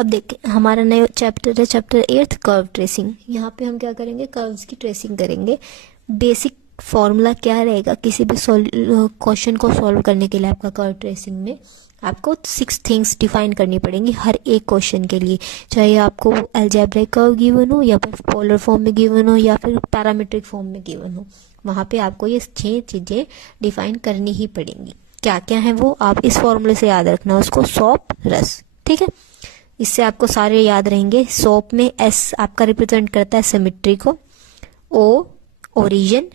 अब देखिए हमारा नया चैप्टर है चैप्टर 8 कर्व ट्रेसिंग। यहाँ पे हम क्या करेंगे, कर्व्स की ट्रेसिंग करेंगे। बेसिक फॉर्मूला क्या रहेगा किसी भी क्वेश्चन को सॉल्व करने के लिए, आपका कर्व ट्रेसिंग में आपको 6 थिंग्स डिफाइन करनी पड़ेंगी हर एक क्वेश्चन के लिए, चाहे आपको अलजेब्रिक कर्व गिवन हो या फिर पोलर फॉर्म में गिवन हो या फिर पैरामीट्रिक फॉर्म में गिवन हो। वहां पे आपको ये 6 चीजें डिफाइन करनी ही पड़ेंगी। क्या क्या है वो आप इस फॉर्मूले से याद रखना, उसको सॉप रस, ठीक है। इससे आपको सारे याद रहेंगे। सॉप में एस आपका रिप्रेजेंट करता है सिमेट्री को, ओ ओरिजिन,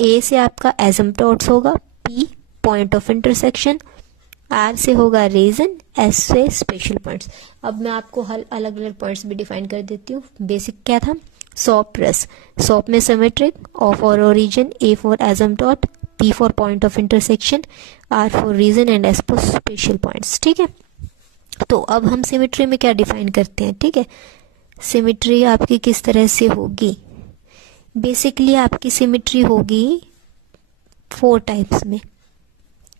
ए से आपका एसिम्पटोट्स होगा, P point of intersection, R से होगा रीजन, एस से स्पेशल पॉइंट्स। अब मैं आपको हर अलग अलग पॉइंट्स भी डिफाइन कर देती हूँ। बेसिक क्या था, सॉप रस। सॉप में symmetric, O for origin, A for asymptote, P for point of intersection, R for region and S for special points, ठीक है। तो अब हम सिमेट्री में क्या डिफाइन करते हैं, ठीक है। सिमेट्री आपकी किस तरह से होगी, बेसिकली आपकी सिमेट्री होगी 4 टाइप्स में,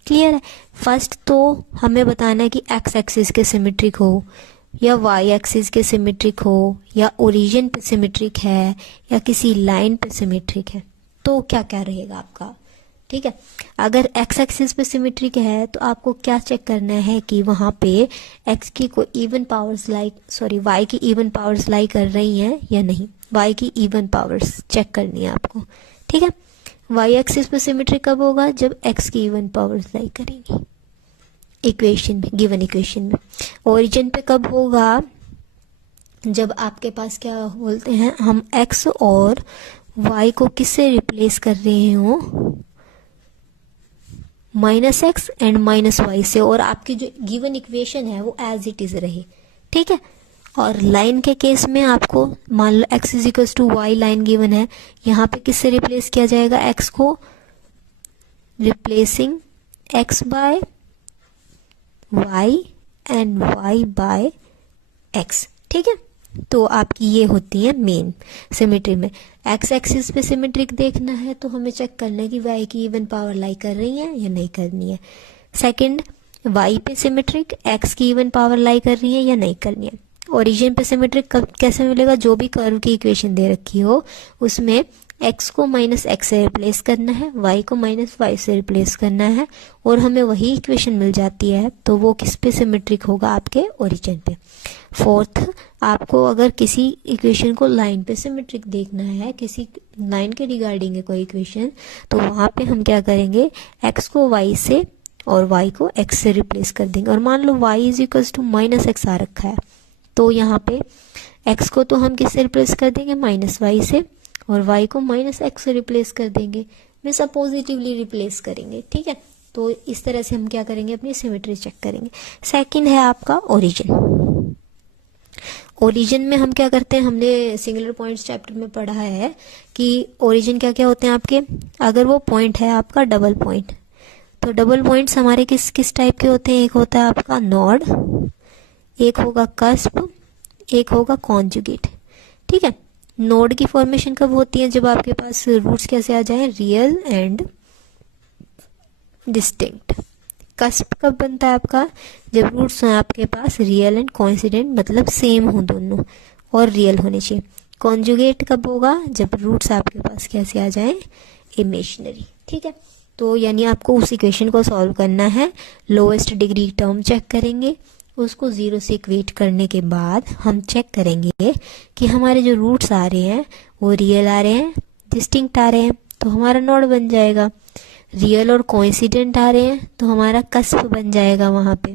क्लियर है। फर्स्ट तो हमें बताना है कि एक्स एक्सिस के सिमेट्रिक हो या वाई एक्सिस के सिमेट्रिक हो या ओरिजिन पे सिमेट्रिक है या किसी लाइन पे सिमेट्रिक है, तो क्या क्या रहेगा आपका, ठीक है। अगर एक्स एक्सिस पे सिमेट्रिक है तो आपको क्या चेक करना है कि वहां पे एक्स की कोई इवन पावर्स वाई की इवन पावर्स लाई कर रही हैं या नहीं, वाई की इवन पावर्स चेक करनी है आपको, ठीक है। वाई एक्सिस पे सिमेट्रिक कब होगा, जब एक्स की इवन पावर्स लाई करेंगी इक्वेशन में, गिवन इक्वेशन में। ओरिजिन पे कब होगा, जब आपके पास क्या बोलते हैं हम एक्स और वाई को किससे रिप्लेस कर रहे हो, minus x and minus y से, और आपकी जो गिवन इक्वेशन है वो एज इट इज रहे, ठीक है। और लाइन के केस में आपको मान लो X is equal to Y line given है, यहाँ पे किससे रिप्लेस किया जाएगा, एक्स को replacing X by Y and Y by X, ठीक है। तो आपकी ये होती है मेन सिमेट्री में। एक्स एक्सिस पे सिमेट्रिक देखना है तो हमें चेक करना है कि वाई की इवन पावर लाई कर रही है या नहीं करनी है। सेकंड, वाई पे सिमेट्रिक एक्स की इवन पावर लाई कर रही है या नहीं करनी है। ओरिजिन पे सिमेट्रिक कैसे मिलेगा, जो भी कर्व की इक्वेशन दे रखी हो उसमें एक्स को माइनस एक्स से रिप्लेस करना है, वाई को माइनस वाई से रिप्लेस करना है और हमें वही इक्वेशन मिल जाती है, तो वो किस पे सिमेट्रिक होगा, आपके ओरिजिन पे। फोर्थ, आपको अगर किसी इक्वेशन को लाइन पे सिमेट्रिक देखना है, किसी लाइन के रिगार्डिंग है कोई इक्वेशन, तो वहां पे हम क्या करेंगे, एक्स को वाई से और वाई को एक्स से रिप्लेस कर देंगे। और मान लो Y is equal to minus X आ रखा है, तो यहाँ पे एक्स को तो हम किससे रिप्लेस कर देंगे, माइनस वाई से, और y को माइनस एक्स से रिप्लेस कर देंगे, मीन्स पॉजिटिवली रिप्लेस करेंगे, ठीक है। तो इस तरह से हम क्या करेंगे, अपनी सिमेट्री चेक करेंगे। सेकंड है आपका ओरिजिन। ओरिजिन में हम क्या करते हैं, हमने सिंगुलर पॉइंट्स चैप्टर में पढ़ा है कि ओरिजिन क्या क्या होते हैं आपके। अगर वो पॉइंट है आपका डबल पॉइंट, तो डबल पॉइंट्स हमारे किस किस टाइप के होते हैं, एक होता है आपका नोड, एक होगा कस्प, एक होगा कॉन्जुगेट, ठीक है। नोड की फॉर्मेशन कब होती है, जब आपके पास रूट्स कैसे आ जाए, रियल एंड डिस्टिंक्ट। कस्प कब बनता है आपका, जब रूट्स हैं आपके पास रियल एंड कोइंसिडेंट, मतलब सेम हो दोनों और रियल होने चाहिए। कॉन्जुगेट कब होगा, जब रूट्स आपके पास कैसे आ जाए, इमेजिनरी, ठीक है। तो यानी आपको उस इक्वेशन को सॉल्व करना है, लोएस्ट डिग्री टर्म चेक करेंगे, उसको 0 से इक्वेट करने के बाद हम चेक करेंगे कि हमारे जो रूट्स आ रहे हैं वो रियल आ रहे हैं, डिस्टिंक्ट आ रहे हैं, तो हमारा नोड बन जाएगा। रियल और कोइंसिडेंट आ रहे हैं तो हमारा कस्प बन जाएगा वहां पे।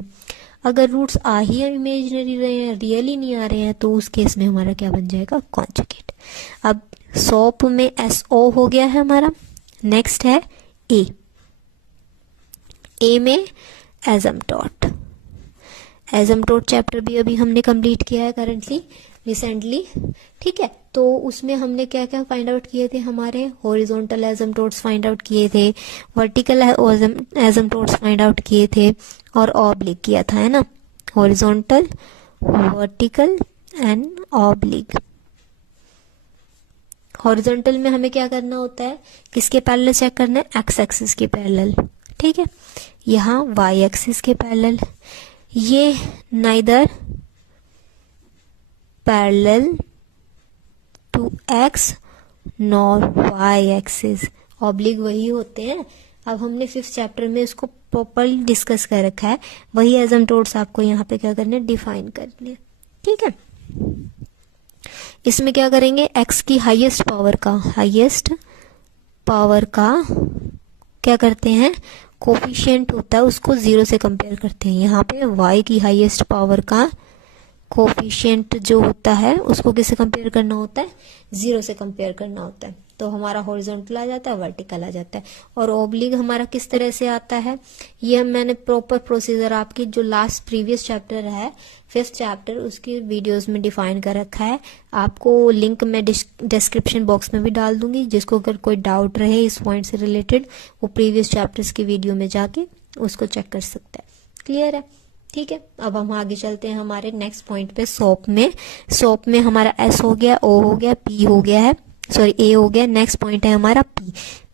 अगर रूट्स आ ही इमेजिनरी रहे हैं, रियल ही नहीं आ रहे हैं, तो उस केस में हमारा क्या बन जाएगा, कॉन्जुगेट। अब सॉप में SO हो गया है हमारा। नेक्स्ट है ए में एसिम्पटोट। एसिम्पटोट चैप्टर भी अभी हमने कंप्लीट किया है रिसेंटली, ठीक है। तो उसमें हमने क्या क्या फाइंड आउट किए थे, हमारे हॉरिजॉन्टल एसिम्पटोट्स फाइंड आउट किए थे, वर्टिकल एसिम्पटोट्स फाइंड आउट किए थे और ऑब्लिक किया था, है ना। Horizontal, vertical and oblique. Horizontal में हमें क्या करना होता है, किसके पैरेलल चेक करना है, एक्स एक्सिस के पैरेलल, ठीक है। यहाँ वाई एक्सिस के पैरेलल। ये neither parallel to x nor y axis. Oblique वही होते हैं। अब हमने 5th चैप्टर में इसको प्रॉपरली डिस्कस कर रखा है, वही एसिम्पटोट्स आपको यहाँ पे क्या करने, डिफाइन करने। ठीक है, इसमें क्या करेंगे, एक्स की हाईएस्ट पावर का क्या करते हैं, कोफिशिएंट होता है उसको 0 से कंपेयर करते हैं। यहाँ पे y की हाईएस्ट पावर का कोफिशिएंट जो होता है उसको किससे कंपेयर करना होता है, 0 से कंपेयर करना होता है। तो हमारा हॉरिजॉन्टल आ जाता है, वर्टिकल आ जाता है। और ऑब्लिक हमारा किस तरह से आता है, ये मैंने प्रॉपर प्रोसीजर आपकी जो लास्ट प्रीवियस चैप्टर है 5th चैप्टर उसकी वीडियोस में डिफाइन कर रखा है। आपको लिंक मैं डिस्क्रिप्शन बॉक्स में भी डाल दूंगी, जिसको अगर कोई डाउट रहे इस पॉइंट से रिलेटेड वो प्रीवियस चैप्टर्स की वीडियो में जाके उसको चेक कर सकता है। क्लियर है? ठीक है, अब हम आगे चलते हैं हमारे नेक्स्ट पॉइंट पे। सोप में हमारा एस हो गया, ओ हो गया, पी हो गया है, सॉरी ए हो गया। नेक्स्ट पॉइंट है हमारा पी,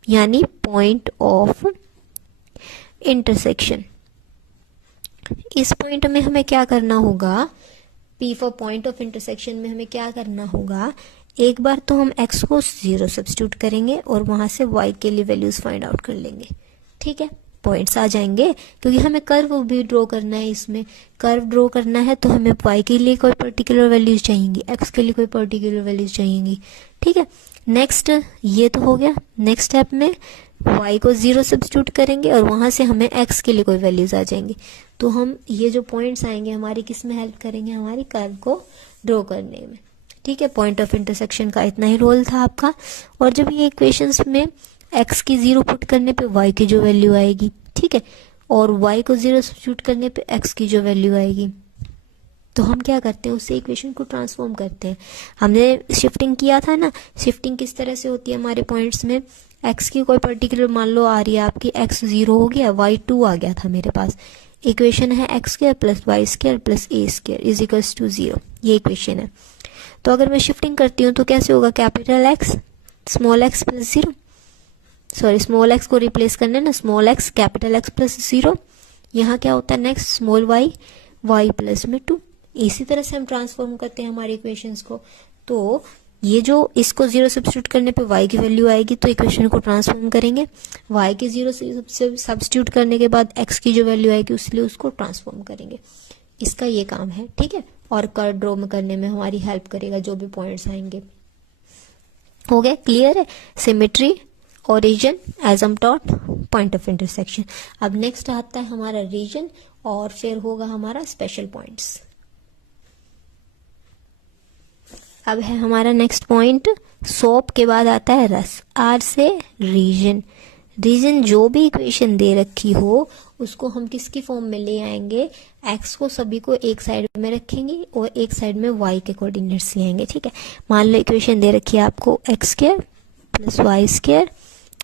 यानी पॉइंट ऑफ इंटरसेक्शन। इस पॉइंट में हमें क्या करना होगा, P for point of intersection में हमें क्या करना होगा, एक बार तो हम एक्स को 0 सब्स्टिट्यूट करेंगे और वहां से वाई के लिए वैल्यूज फाइंड आउट कर लेंगे। ठीक है, पॉइंट्स आ जाएंगे, क्योंकि हमें कर्व भी ड्रॉ करना है। इसमें कर्व ड्रॉ करना है तो हमें y के लिए कोई पर्टिकुलर वैल्यूज चाहिएंगी, x के लिए कोई पर्टिकुलर वैल्यूज चाहिएंगी। ठीक है, नेक्स्ट ये तो हो गया। नेक्स्ट स्टेप में y को 0 सब्स्टिट्यूट करेंगे और वहां से हमें x के लिए कोई वैल्यूज आ जाएंगी। तो हम ये जो पॉइंट्स आएंगे हमारी किस में हेल्प करेंगे, हमारी कर्व को ड्रॉ करने में। ठीक है, पॉइंट ऑफ इंटरसेक्शन का इतना ही रोल था आपका। और जब ये इक्वेशंस में x की 0 पुट करने पे y की जो वैल्यू आएगी, ठीक है, और y को 0 सब्स्टिट्यूट करने पे x की जो वैल्यू आएगी, तो हम क्या करते हैं, उससे इक्वेशन को ट्रांसफॉर्म करते हैं। हमने शिफ्टिंग किया था ना, शिफ्टिंग किस तरह से होती है हमारे पॉइंट्स में, x की कोई पर्टिकुलर मान लो आ रही है आपकी, x 0 हो गया, y 2 आ गया था मेरे पास। इक्वेशन है x square plus Y square plus A square is equals to 0, ये इक्वेशन है। तो अगर मैं शिफ्टिंग करती हूँ तो कैसे होगा, capital x small x plus 0, sorry small x को रिप्लेस करना है ना, small x capital x plus 0। यहाँ क्या होता है next, small y y plus में 2। इसी तरह से हम ट्रांसफॉर्म करते हैं हमारे इक्वेशंस को। तो ये जो इसको 0 सब्स्टिट्यूट करने पे y की वैल्यू आएगी तो इक्वेशन को ट्रांसफॉर्म करेंगे, y के 0 सब्स्टिट्यूट करने के बाद x की जो वैल्यू आएगी उसलिए उसको ट्रांसफॉर्म करेंगे। इसका ये काम है। ठीक है, और कर्व ड्रॉ करने में हमारी हेल्प करेगा जो भी पॉइंट्स आएंगे। हो गया, क्लियर है? Symmetry, origin, asymptote, point of intersection. अब नेक्स्ट आता है हमारा रीजन और फिर होगा हमारा स्पेशल पॉइंट्स। अब है हमारा नेक्स्ट पॉइंट, सोप के बाद आता है रस। आर से रीजन। रीजन जो भी इक्वेशन दे रखी हो उसको हम किसकी फॉर्म में ले आएंगे, एक्स को सभी को एक साइड में रखेंगे और एक साइड में वाई के कोऑर्डिनेट्स ले आएंगे। ठीक है, मान लो इक्वेशन दे रखी है आपको x square plus Y square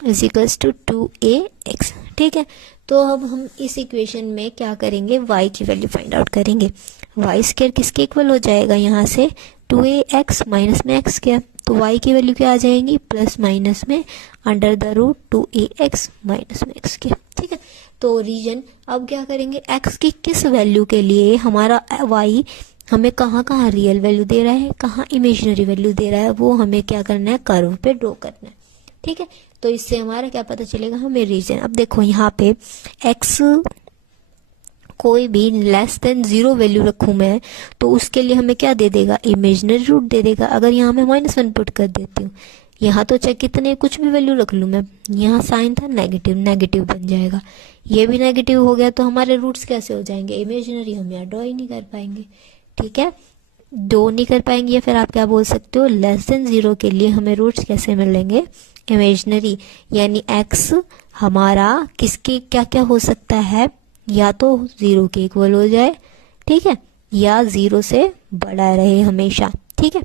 is equals to 2ax। ठीक है, तो अब हम इस इक्वेशन में क्या करेंगे, y की वैल्यू फाइंड आउट करेंगे। वाई स्क्वायर किसके इक्वल हो जाएगा, यहाँ से 2ax माइनस में x स्क्वायर, तो y की वैल्यू क्या आ जाएंगी, प्लस माइनस में under the root 2ax minus में x स्क्वायर। ठीक है, तो रीजन अब क्या करेंगे, x की किस वैल्यू के लिए हमारा y हमें कहाँ कहाँ रियल वैल्यू दे रहा है, कहाँ इमेजिनरी वैल्यू दे रहा है, वो हमें क्या करना है, कर्व पे ड्रॉ करना है। ठीक है, तो इससे हमारा क्या पता चलेगा, हमें रीजन। अब देखो यहाँ पे x कोई भी लेस देन 0 वैल्यू रखूं मैं तो उसके लिए हमें क्या दे देगा, इमेजिनरी रूट दे देगा। अगर यहाँ मैं -1 पुट कर देती हूँ, यहाँ तो चाहे कितने कुछ भी वैल्यू रख लूँ मैं, यहाँ साइन था नेगेटिव, नेगेटिव बन जाएगा, ये भी नेगेटिव हो गया, तो हमारे रूट्स कैसे हो जाएंगे, इमेजिनरी, हम यहाँ ड्रॉ ही नहीं कर पाएंगे। ठीक है, ड्रॉ नहीं कर पाएंगे, या फिर आप क्या बोल सकते हो, लेस देन 0 के लिए हमें रूट्स कैसे मिलेंगे, इमेजिनरी। यानी x हमारा किसके क्या क्या हो सकता है, या तो 0 के इक्वल हो जाए, ठीक है, या 0 से बड़ा रहे हमेशा। ठीक है,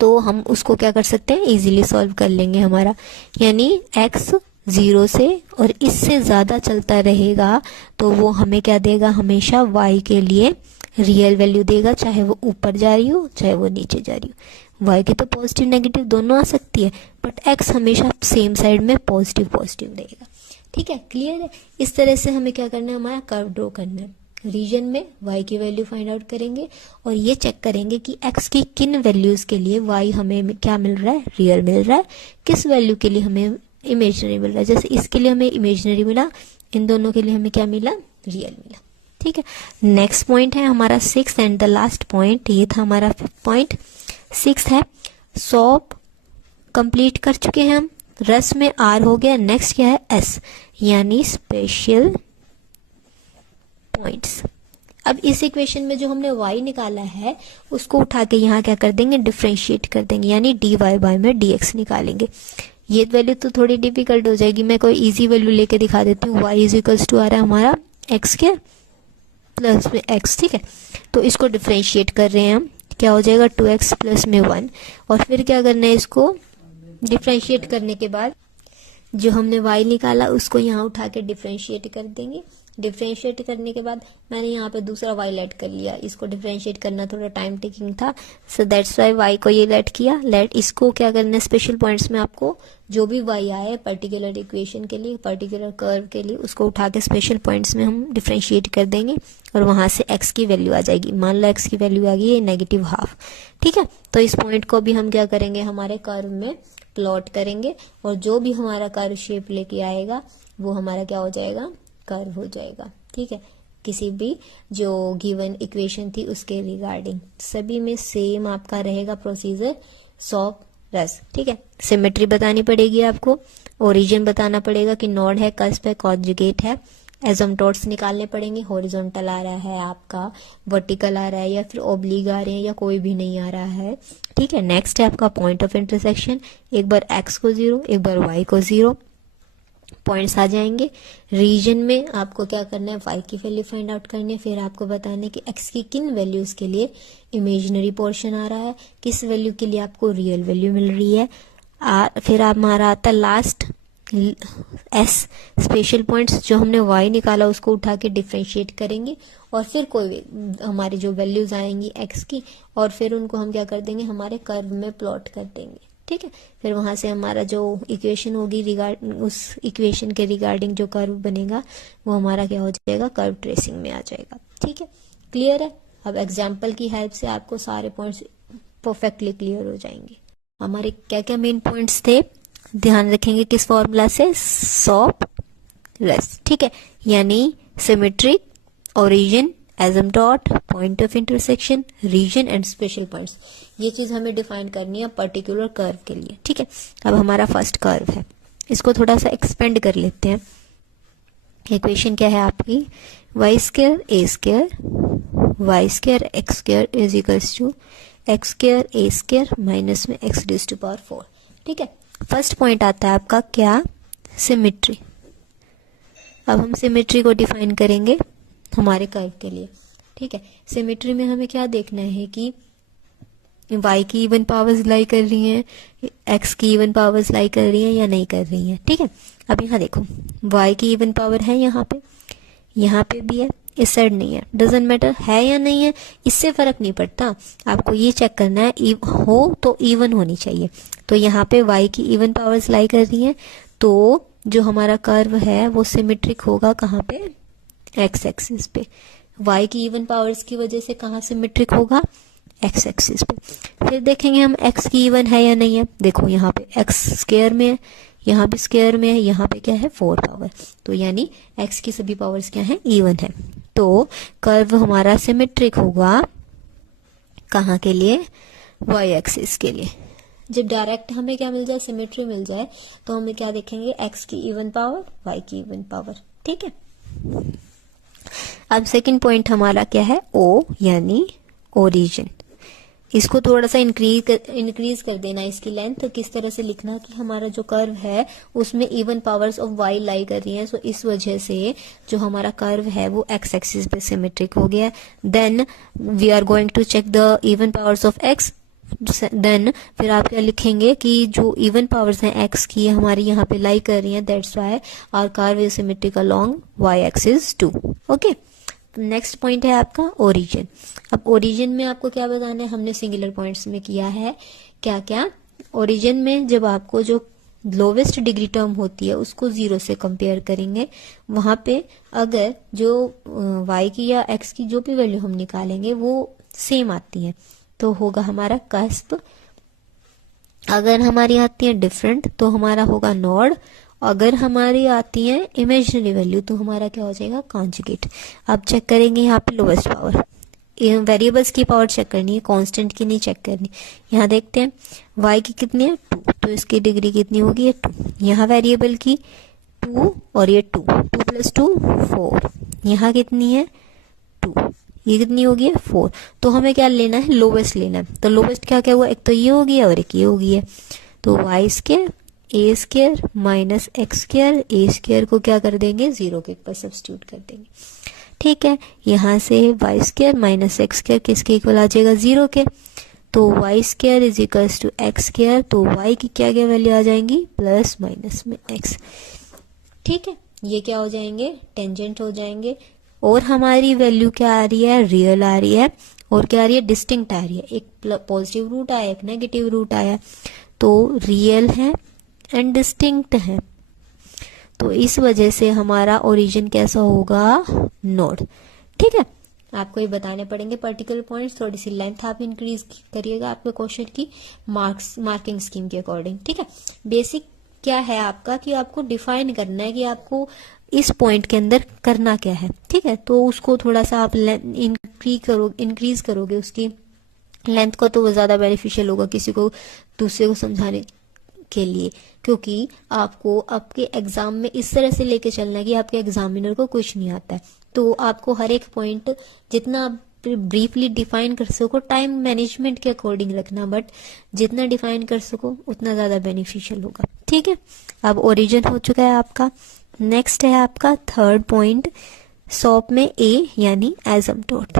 तो हम उसको क्या कर सकते हैं, इजीली सॉल्व कर लेंगे हमारा। यानी x 0 से और इससे ज्यादा चलता रहेगा तो वो हमें क्या देगा, हमेशा y के लिए रियल वैल्यू देगा, चाहे वो ऊपर जा रही हो चाहे वो नीचे जा रही हो। y की तो पॉजिटिव नेगेटिव दोनों आ सकती है, बट x हमेशा सेम साइड में पॉजिटिव पॉजिटिव देगा। ठीक है, क्लियर है? इस तरह से हमें क्या करना है, हमारा कर्व ड्रॉ करना है। रीजन में y की वैल्यू फाइंड आउट करेंगे और ये चेक करेंगे कि x की किन वैल्यूज के लिए y हमें क्या मिल रहा है, रियल मिल रहा है, किस वैल्यू के लिए हमें इमेजिनरी मिल रहा है। जैसे इसके लिए हमें इमेजिनरी मिला, इन दोनों के लिए हमें क्या मिला, रियल मिला। ठीक है, नेक्स्ट पॉइंट है हमारा 6th and the last point, ये था हमारा 5th पॉइंट। 6th है सॉप कंप्लीट कर चुके हैं हम, रस में आर हो गया, नेक्स्ट क्या है एस, यानी स्पेशल पॉइंट्स। अब इस इक्वेशन में जो हमने y निकाला है उसको उठा के यहाँ क्या कर देंगे, डिफरेंशिएट कर देंगे, यानी dy बाय में dx निकालेंगे। ये वैल्यू तो थोड़ी डिफिकल्ट हो जाएगी, मैं कोई इजी वैल्यू लेके दिखा देती हूँ। y इज इक्वल्स टू आ रहा है हमारा x स्क्वायर प्लस में x, ठीक है। तो इसको डिफरेंशिएट कर रहे हैं हम, क्या हो जाएगा 2x प्लस में 1, और फिर क्या करना है, इसको डिफरेंशिएट करने के बाद जो हमने y निकाला उसको यहाँ उठा के डिफरेंशिएट कर देंगे। डिफरेंशिएट करने के बाद मैंने यहाँ पे दूसरा y ऐड कर लिया, इसको डिफरेंशिएट करना थोड़ा टाइम टेकिंग था, सो दैट्स वाई y को ये ऐड किया। इसको क्या करना है, स्पेशल पॉइंट्स में आपको जो भी y आए पर्टिकुलर इक्वेशन के लिए, पर्टिकुलर कर्व के लिए, उसको उठा के स्पेशल पॉइंट्स में हम डिफरेंशिएट कर देंगे और वहां से x की वैल्यू आ जाएगी। मान लो x की वैल्यू आ गई है -½ ठीक है। तो इस पॉइंट को भी हम क्या करेंगे, हमारे कर्व में प्लॉट करेंगे और जो भी हमारा कर्व शेप लेके आएगा वो हमारा क्या हो जाएगा, कर्व हो जाएगा। ठीक है, किसी भी जो गिवन इक्वेशन थी उसके रिगार्डिंग सभी में सेम आपका रहेगा प्रोसीजर, सॉप रस। ठीक है, सिमेट्री बतानी पड़ेगी आपको, ओरिजिन बताना पड़ेगा कि नोड है, कस्प है, कॉन्जुगेट है, एजम्पटोड्स निकालने पड़ेंगे, हॉरिजॉन्टल आ रहा है आपका, वर्टिकल आ रहा है या फिर ओब्लिक आ रहे हैं या कोई भी नहीं आ रहा है। ठीक है, नेक्स्ट है आपका पॉइंट ऑफ इंटरसेक्शन, एक बार x को 0, एक बार y को 0, पॉइंट्स आ जाएंगे। रीजन में आपको क्या करना है, y की वैल्यू फाइंड आउट करनी है, फिर आपको बताना है कि x की किन वैल्यूज के लिए इमेजिनरी पोर्शन आ रहा है, किस वैल्यू के लिए आपको रियल वैल्यू मिल रही है। फिर हमारा आता लास्ट एस, स्पेशल पॉइंट्स, जो हमने y निकाला उसको उठा के डिफरेंशिएट करेंगे और फिर कोई हमारी जो वैल्यूज आएंगी x की, और फिर उनको हम क्या कर देंगे, हमारे कर्व में प्लॉट कर देंगे। ठीक है, फिर वहां से हमारा जो इक्वेशन होगी उस इक्वेशन के रिगार्डिंग जो कर्व बनेगा वो हमारा क्या हो जाएगा, कर्व ट्रेसिंग में आ जाएगा। ठीक है, क्लियर है। अब एग्जाम्पल की हेल्प से आपको सारे पॉइंट्स परफेक्टली क्लियर हो जाएंगे। हमारे क्या क्या मेन पॉइंट्स थे, ध्यान रखेंगे किस फॉर्मूला से, सॉप रस। ठीक है, यानी symmetry, origin, asymptote, point of intersection, region and special points, ये चीज हमें डिफाइन करनी है पर्टिकुलर कर्व के लिए। ठीक है, अब हमारा फर्स्ट कर्व है, इसको थोड़ा सा एक्सपेंड कर लेते हैं। इक्वेशन क्या है आपकी, y square a square y square x square is equals to x square a square minus में x रेज़ टू पावर 4। ठीक है, फर्स्ट पॉइंट आता है आपका क्या, सिमेट्री। अब हम सिमेट्री को डिफाइन करेंगे हमारे कर्व के लिए। ठीक है, सिमेट्री में हमें क्या देखना है कि y की इवन पावर्स लाई कर रही हैं, x की इवन पावर्स लाई कर रही हैं या नहीं कर रही हैं। ठीक है, अब यहाँ देखो y की इवन पावर है, यहाँ पे भी है, इस साइड नहीं है, डजेंट मैटर है या नहीं है, इससे फर्क नहीं पड़ता, आपको ये चेक करना है हो तो इवन होनी चाहिए। तो यहाँ पे y की इवन पावर्स लाई कर रही हैं, तो जो हमारा कर्व है वो सिमेट्रिक होगा कहाँ पे, x एक्सिस पे। y की इवन पावर्स की वजह से कहाँ सिमेट्रिक होगा, x एक्सिस पे। फिर देखेंगे हम x की इवन है या नहीं है, देखो यहाँ पे x स्क्वायर में है, यहाँ भी स्क्वायर में है, यहाँ पे क्या है 4 पावर, तो यानी x की सभी पावर्स क्या है, इवन है। तो कर्व हमारा सिमेट्रिक होगा कहाँ के लिए, y एक्सिस के लिए। जब डायरेक्ट हमें क्या मिल जाए, सिमेट्री मिल जाए, तो हमें क्या देखेंगे, x की इवन पावर, y की इवन पावर। ठीक है, अब सेकंड पॉइंट हमारा क्या है, O यानी ओरिजिन। इसको थोड़ा सा इंक्रीज कर देना इसकी लेंथ। तो किस तरह से लिखना कि हमारा जो कर्व है उसमें इवन पावर्स ऑफ y लाई कर रही हैं, सो इस वजह से जो हमारा कर्व है वो x एक्सिस पे सिमेट्रिक हो गया। Then we are going to check the even powers of x। Then फिर आप क्या लिखेंगे कि जो इवन पावर्स हैं x की हमारी यहाँ पे लाई कर रही हैं, that's why our curve is symmetric along y axis too. Okay, next point है आपका ओरिजिन। अब ओरिजिन में आपको क्या बताना है, हमने सिंगुलर पॉइंट्स में किया है क्या क्या। ओरिजिन में जब आपको जो लोवेस्ट डिग्री टर्म होती है उसको 0 से कंपेयर करेंगे। वहां पे अगर जो y की या x की जो भी वैल्यू हम निकालेंगे वो सेम आती है तो होगा हमारा कस्प। अगर हमारी आती है डिफरेंट तो हमारा होगा नॉड। अगर हमारी आती है इमेजिनरी वैल्यू तो हमारा क्या हो जाएगा कॉन्जुगेट। अब चेक करेंगे यहाँ पे लोवेस्ट पावर, वेरिएबल्स की पावर चेक करनी है, कांस्टेंट की नहीं चेक करनी। यहाँ देखते हैं y की कितनी है 2 तो इसकी डिग्री कितनी होगी 2। यहाँ वेरिएबल की 2 और ये 2 + 2 4। यहाँ कितनी है 2, ये कितनी होगी 4। तो हमें क्या लेना है लोवेस्ट लेना है। तो लोवेस्ट क्या क्या हुआ, एक तो ये होगी और एक ये होगी है। तो y² a² minus x² a² को क्या कर देंगे 0 के ऊपर सब्स्टिट्यूट कर देंगे। ठीक है, यहाँ से y² माइनस x² किसके इक्वल आ जाएगा 0 के। तो y² is equals to x²। तो y की क्या क्या वैल्यू आ जाएंगी प्लस माइनस में x। ठीक है, ये क्या हो जाएंगे टेंजेंट हो जाएंगे। और हमारी वैल्यू क्या आ रही है रियल आ रही है और क्या आ रही है डिस्टिंक्ट आ रही है। एक पॉजिटिव रूट आया एक नेगेटिव रूट आया तो रियल है एंड डिस्टिंक्ट है। तो इस वजह से हमारा ओरिजिन कैसा होगा नोड। ठीक है, आपको ये बताने पड़ेंगे पर्टिकुलर पॉइंट्स। थोड़ी सी लेंथ आप इंक्रीज करिएगा आपके क्वेश्चन की मार्किंग स्कीम के अकॉर्डिंग। ठीक है, बेसिक क्या है आपका कि आपको डिफाइन करना है कि आपको इस पॉइंट के अंदर करना क्या है। ठीक है, तो उसको थोड़ा सा आप इंक्रीज करोगे उसकी लेंथ को तो वो ज्यादा बेनिफिशियल होगा किसी को दूसरे को समझाने के लिए, क्योंकि आपको आपके एग्जाम में इस तरह से लेके चलना है कि आपके एग्जामिनर को कुछ नहीं आता है। तो आपको हर एक पॉइंट जितना आप ब्रीफली डिफाइन कर सको टाइम मैनेजमेंट के अकॉर्डिंग रखना, बट जितना डिफाइन कर सको उतना ज्यादा बेनिफिशियल होगा। ठीक है, अब ओरिजिन हो चुका है आपका। नेक्स्ट है आपका थर्ड पॉइंट सॉप में ए यानी एजम्प्टोट।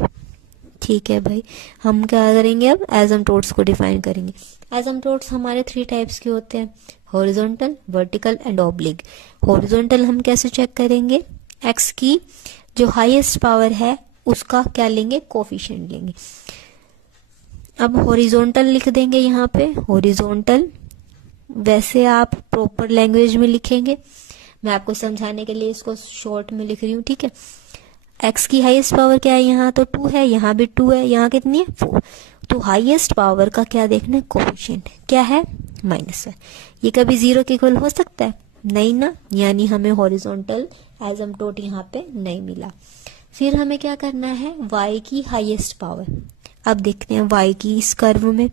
ठीक है भाई, हम क्या करेंगे अब एजम्प्टोट्स को डिफाइन करेंगे। एजम्प्टोट्स हमारे 3 टाइप्स के होते हैं, horizontal, vertical and oblique. Horizontal हम कैसे चेक करेंगे, एक्स की जो हाईएस्ट पावर है उसका क्या लेंगे कोफिशिएंट लेंगे। अब हॉरिजॉन्टल लिख देंगे यहाँ पे हॉरिजॉन्टल, वैसे आप प्रॉपर लैंग्वेज में लिखेंगे, मैं आपको समझाने के लिए इसको शॉर्ट में लिख रही हूँ। ठीक है, एक्स की हाईएस्ट पावर क्या है यहाँ तो 2 है, यहाँ भी 2 है, यहाँ कितनी है 4। तो हाईएस्ट पावर का क्या देखना है कोफिशिएंट क्या है -1। ये कभी 0 के इक्वल हो सकता है नहीं ना, यानी हमें हॉरिजॉन्टल एजम्प्टोट यहाँ पे नहीं मिला। फिर हमें क्या करना है y की हाईएस्ट पावर। अब देखते हैं y की इस कर्व में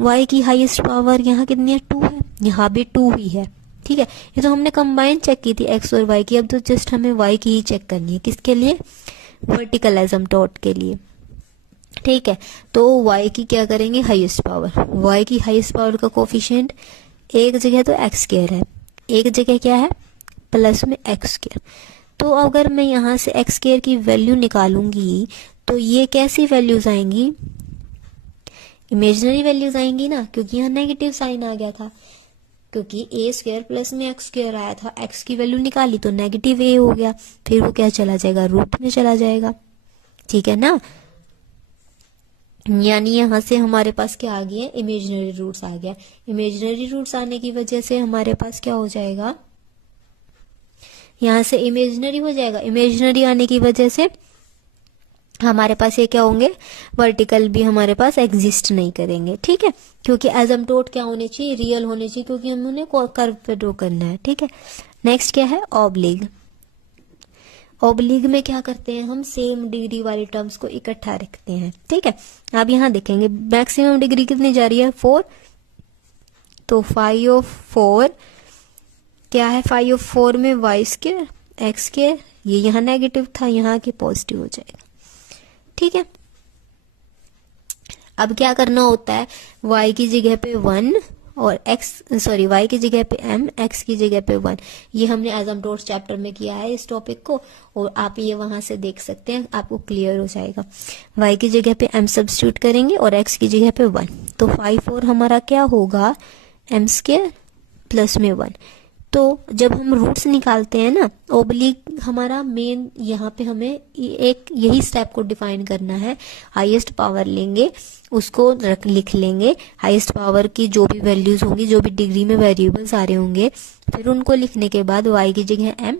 y की हाईएस्ट पावर यहाँ कितनी है 2 है, यहाँ भी 2 ही है। ठीक है, ये तो हमने कंबाइन चेक की थी x और y की, अब तो जस्ट हमें y की ही चेक करनी है। किसके लिए वर्टिकल एजम्प्टोट के लिए। ठीक है, तो y की क्या करेंगे हाईएस्ट पावर, y की हाईएस्ट पावर का कोफिशिएंट एक जगह तो x² है, एक जगह क्या है प्लस में x²। तो अगर मैं यहाँ से x² की वैल्यू निकालूंगी तो ये कैसी वैल्यूज आएंगी इमेजिनरी वैल्यूज आएंगी ना, क्योंकि यहाँ नेगेटिव साइन आ गया था, क्योंकि a² प्लस में x² आया था, x की वैल्यू निकाली तो नेगेटिव a हो गया, फिर वो क्या चला जाएगा रूट में चला जाएगा। ठीक है ना, यानी यहाँ से हमारे पास क्या आ गया इमेजिनरी रूट्स आ गया। इमेजिनरी रूट्स आने की वजह से हमारे पास क्या हो जाएगा, यहाँ से इमेजिनरी हो जाएगा। इमेजिनरी आने की वजह से हमारे पास ये क्या होंगे वर्टिकल भी हमारे पास एग्जिस्ट नहीं करेंगे। ठीक है, क्योंकि एजम्प्टोट क्या होने चाहिए रियल होने चाहिए, क्योंकि हम उन्हें कर्व पे ड्रॉ करना है। ठीक है, नेक्स्ट क्या है ऑब्लिग। ऑब्लिग में क्या करते हैं हम सेम डिग्री वाली टर्म्स को इकट्ठा रखते हैं। ठीक है, आप यहाँ देखेंगे मैक्सिमम डिग्री कितनी जा रही है 4, तो 5/4 क्या है 5/4 में y² x², ये यहाँ नेगेटिव था यहाँ की पॉजिटिव हो जाएगा। ठीक है, अब क्या करना होता है y की जगह पे 1 और y की जगह पे m, x की जगह पे 1। ये हमने एजम्प्टोट्स चैप्टर में किया है इस टॉपिक को, और आप ये वहां से देख सकते हैं, आपको क्लियर हो जाएगा। y की जगह पे m सब्स्टिट्यूट करेंगे और x की जगह पे 1, तो 5/4 हमारा क्या होगा m² प्लस में 1। तो जब हम रूट्स निकालते हैं ना, ओब्लिक हमारा मेन यहाँ पे हमें एक यही स्टेप को डिफाइन करना है। हाईएस्ट पावर लेंगे, उसको लिख लेंगे, हाईएस्ट पावर की जो भी वैल्यूज होंगी, जो भी डिग्री में वेरिएबल्स आ रहे होंगे, फिर उनको लिखने के बाद y की जगह m,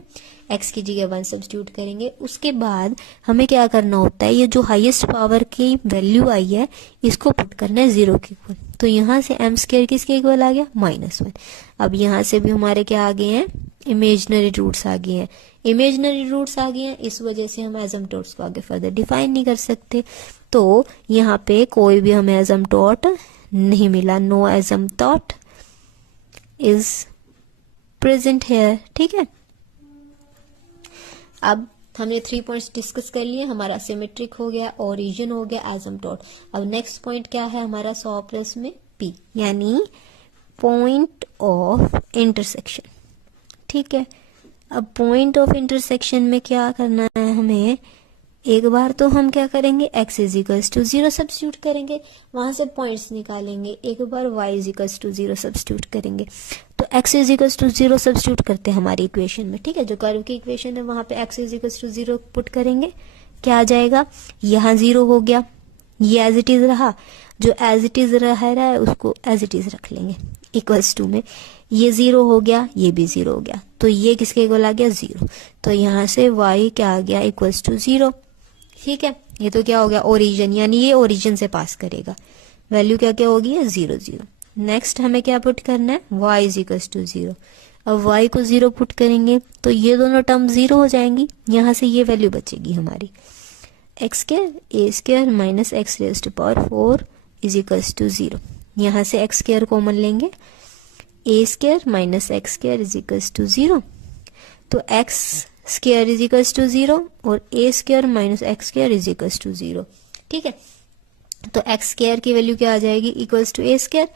x की जगह 1 सब्स्टिट्यूट करेंगे। उसके बाद हमें क्या करना होता है, ये जो हाईएस्ट पावर की वैल्यू आई है इसको पुट करना है 0 के इक्वल। तो यहाँ से m स्क्वायर किसके इक्वल आ गया, -1। अब यहाँ से भी हमारे क्या आ गए हैं, इमेजिनरी रूट्स आ गए हैं। इमेजिनरी रूट्स आ गए हैं, इस वजह से हम एसिम्पटोट्स को आगे फर्दर डिफाइन नहीं कर सकते। तो यहाँ पे कोई भी हमें एसिम्पटोट नहीं मिला, नो एसिम्पटोट इज प्रेजेंट हेयर। ठीक है, अब हमने 3 पॉइंट्स डिस्कस कर लिए, हमारा सिमेट्रिक हो गया, ओरिजिन हो गया, एसिम्पटोट। अब नेक्स्ट पॉइंट क्या है हमारा 100+ में P, यानी पॉइंट ऑफ इंटरसेक्शन। ठीक है, अब पॉइंट ऑफ इंटरसेक्शन में क्या करना है हमें, एक बार तो हम क्या करेंगे, x is equals to 0 substitute करेंगे, वहां से पॉइंट्स निकालेंगे। एक बार y is equals to 0 substitute करेंगे। तो x is equals to 0 substitute करते हैं हमारी इक्वेशन में। ठीक है, जो कर्व की इक्वेशन है वहां पे x is equals to 0 put करेंगे, क्या आ जाएगा, यहाँ 0 हो गया, ये एज इट इज रहा, जो एज इट इज रहा है उसको एज इट इज रख लेंगे इक्वल्स टू में, ये 0 हो गया, ये भी 0 हो गया, तो ये किसके इक्वल आ गया, 0। तो यहाँ से y क्या आ गया, इक्वल्स टू 0। ठीक है, ये तो क्या हो गया, ओरिजिन, यानी ये ओरिजिन से पास करेगा, वैल्यू क्या क्या होगी, 0 0। नेक्स्ट हमें क्या पुट करना है, y इज इक्वल्स टू 0। अब y को 0 पुट करेंगे तो ये दोनों टर्म 0 हो जाएंगी, यहाँ से ये वैल्यू बचेगी हमारी x square a square minus x raise to power 4 is equals to 0। यहाँ से x स्क्वायर कॉमन लेंगे, a square minus x square is equals to 0। तो x square is equals to 0 और a square minus x square is equals to 0। ठीक है, तो x square की value क्या आ जाएगी, इक्वल्स टू a स्क्वायर।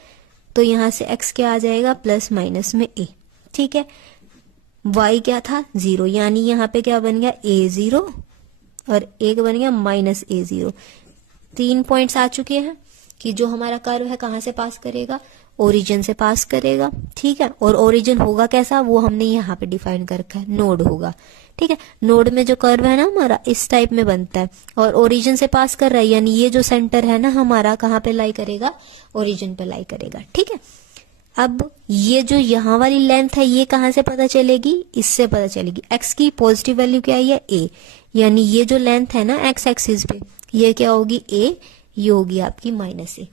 तो यहाँ से x क्या आ जाएगा, प्लस माइनस में a। ठीक है, y क्या था, 0, यानी यहाँ पे क्या बन गया, a0 और एक बन गया माइनस a0। 3 पॉइंट्स आ चुके हैं कि जो हमारा कर्व है कहाँ से पास करेगा, ओरिजिन से पास करेगा। ठीक है, और ओरिजिन होगा कैसा, वो हमने यहाँ पे डिफाइन कर रखा है, नोड होगा। ठीक है, नोड में जो कर्व है ना हमारा इस टाइप में बनता है और ओरिजिन से पास कर रहा है, यानी ये जो सेंटर है ना हमारा कहाँ पे लाई करेगा, ओरिजिन पे लाई करेगा। ठीक है, अब ये जो यहाँ वाली लेंथ है ये कहाँ से पता चलेगी, इससे पता चलेगी। x की पॉजिटिव वैल्यू क्या है, a, यानी ये जो लेंथ है ना x एक्सिस पे, ये क्या होगी, a, ये होगी आपकी -a।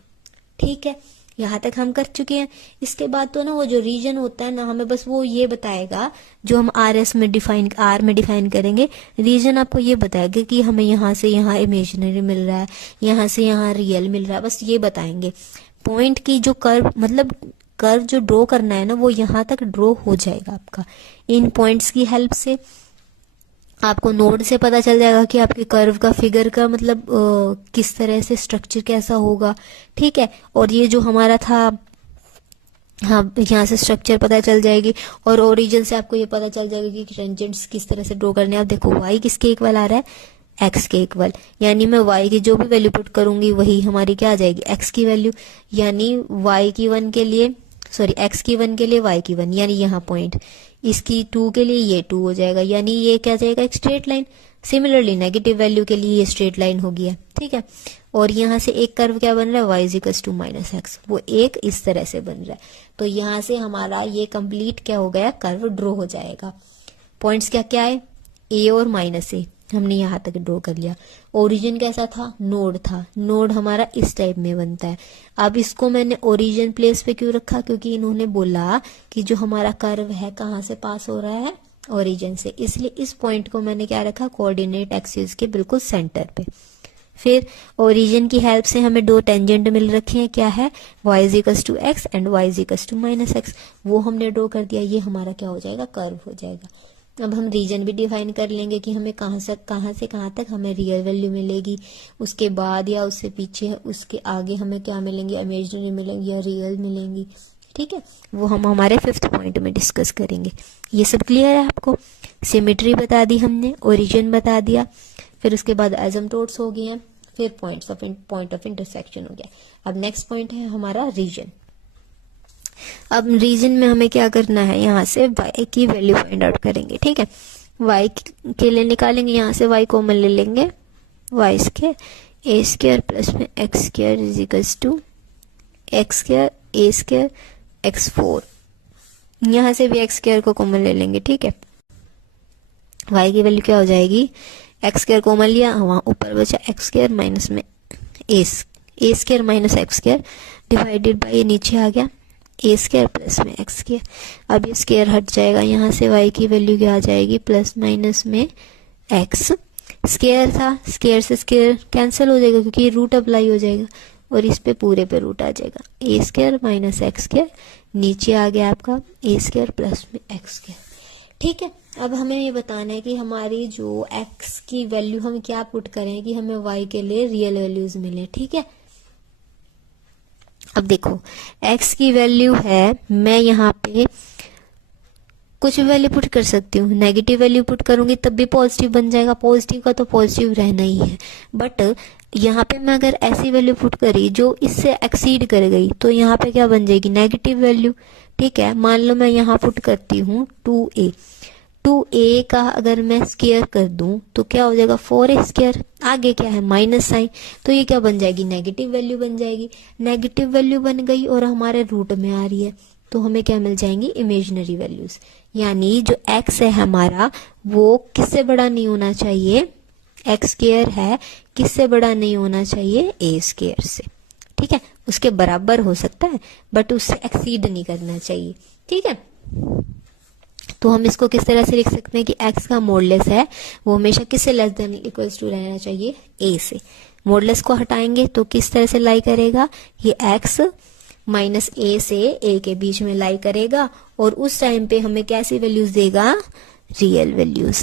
ठीक है, यहाँ तक हम कर चुके हैं। इसके बाद तो ना वो जो रीजन होता है ना, हमें बस वो ये बताएगा, जो हम r में डिफाइन करेंगे, रीजन आपको ये बताएगा कि हमें यहाँ से यहाँ इमेजिनरी मिल रहा है, यहाँ से यहाँ रियल मिल रहा है, बस ये बताएंगे। पॉइंट की जो कर्व, मतलब कर्व जो ड्रॉ करना है ना, वो यहाँ तक ड्रॉ हो जाएगा आपका। इन पॉइंट्स की हेल्प से आपको नोड से पता चल जाएगा कि आपके कर्व का फिगर का मतलब किस तरह से स्ट्रक्चर कैसा होगा। ठीक है, और ये जो हमारा था, हाँ, यहाँ से स्ट्रक्चर पता चल जाएगी और ओरिजिन से आपको ये पता चल जाएगा कि टेंजेंट्स किस तरह से ड्रॉ करने हैं। आप देखो y किसके इक्वल आ रहा है, x के इक्वल, यानी मैं y की जो भी वैल्यू पुट करूंगी वही हमारी क्या आ जाएगी, x की वैल्यू, यानी y की 1 के लिए, सॉरी x की 1 के लिए y की 1, यानी यहाँ पॉइंट, इसकी 2 के लिए ये 2 हो जाएगा, यानी ये क्या जाएगा, एक straight line. Similarly negative value के लिए ये स्ट्रेट लाइन हो गया। ठीक है, और यहाँ से एक कर्व क्या बन रहा है, y is equals to -x, वो एक इस तरह से बन रहा है। तो यहाँ से हमारा ये कंप्लीट क्या हो गया, कर्व ड्रॉ हो जाएगा। पॉइंट्स क्या क्या है, a और -a, हमने यहाँ तक ड्रॉ कर लिया। ओरिजिन कैसा था, नोड था, नोड हमारा इस टाइप में बनता है। अब इसको मैंने ओरिजिन प्लेस पे क्यों रखा, क्योंकि इन्होंने बोला कि जो हमारा कर्व है कहाँ से पास हो रहा है, ओरिजिन से, इसलिए इस पॉइंट को मैंने क्या रखा, कोऑर्डिनेट एक्सिस के बिल्कुल सेंटर पे। फिर ओरिजिन की हेल्प से हमें 2 टेंजेंट मिल रखे हैं, क्या है, y is equals to x and y is equals to -x, वो हमने ड्रॉ कर दिया। ये हमारा क्या हो जाएगा, कर्व हो जाएगा। अब हम रीजन भी डिफाइन कर लेंगे कि हमें कहाँ से कहाँ तक हमें रियल वैल्यू मिलेगी, उसके बाद या उससे पीछे उसके आगे हमें क्या मिलेंगे, इमेजिनरी मिलेंगी या रियल मिलेंगी। ठीक है, वो हम हमारे 5th पॉइंट में डिस्कस करेंगे। ये सब क्लियर है आपको, सिमेट्री बता दी हमने, ओरिजिन बता दिया, फिर उसके बाद एसिम्पटोट्स हो गए हैं, फिर पॉइंट ऑफ इंटरसेक्शन हो गया। अब नेक्स्ट पॉइंट है हमारा रीजन। अब रीजन में हमें क्या करना है, यहाँ से y की वैल्यू फाइंड आउट करेंगे। ठीक है, y के लिए निकालेंगे, यहाँ से y कॉमन ले लेंगे, y square a square plus में x square is equals to x square a square x 4। यहाँ से भी एक्स स्क्वायर को कॉमन ले लेंगे। ठीक है, y की वैल्यू क्या हो जाएगी, एक्स स्क्वायर कॉमन लिया, वहाँ ऊपर बचा एक्स स्क्वायर माइनस में A square minus x square divided by नीचे आ गया ए स्क्वायर प्लस में एक्स स्क्वायर। अब ये स्क्वायर हट जाएगा, यहाँ से y की वैल्यू क्या आ जाएगी, प्लस माइनस में एक्स स्क्वायर था, स्क्वायर से स्क्वायर कैंसिल हो जाएगा क्योंकि रूट अप्लाई हो जाएगा और इस पे पूरे पे रूट आ जाएगा, a square minus x square, नीचे आ गया आपका ए स्क्वायर प्लस में एक्स स्क्वायर। ठीक है, अब हमें ये बताना है कि हमारी जो x की वैल्यू हम क्या पुट करें कि हमें y के लिए रियल वैल्यूज मिले। ठीक है, अब देखो x की वैल्यू है, मैं यहाँ पे कुछ भी वैल्यू पुट कर सकती हूँ, नेगेटिव वैल्यू पुट करूंगी तब भी पॉजिटिव बन जाएगा, पॉजिटिव का तो पॉजिटिव रहना ही है। बट यहाँ पे मैं अगर ऐसी वैल्यू पुट करी जो इससे एक्सीड कर गई तो यहाँ पे क्या बन जाएगी, नेगेटिव वैल्यू। ठीक है, मान लो मैं यहाँ पुट करती हूँ 2a, 2a का अगर मैं स्क्वायर कर दूं तो क्या हो जाएगा 4a स्क्वायर, आगे क्या है माइनस साइन, तो ये क्या बन जाएगी, नेगेटिव वैल्यू बन जाएगी। नेगेटिव वैल्यू बन गई और हमारे रूट में आ रही है तो हमें क्या मिल जाएंगी, इमेजिनरी वैल्यूज। यानी जो x है हमारा वो किससे बड़ा नहीं होना चाहिए, एक्स स्क्वायर है, किससे बड़ा नहीं होना चाहिए, ए स्क्वायर से। ठीक है, उसके बराबर हो सकता है बट उससे एक्सीड नहीं करना चाहिए। ठीक है, तो हम इसको किस तरह से लिख सकते हैं कि x का मॉडुलस है वो हमेशा किससे लेस देन इक्वल्स टू रहना चाहिए, a से। मॉडुलस को हटाएंगे तो किस तरह से लाई करेगा, ये x माइनस a से a के बीच में लाई करेगा और उस टाइम पे हमें कैसी वैल्यूज देगा, रियल वैल्यूज।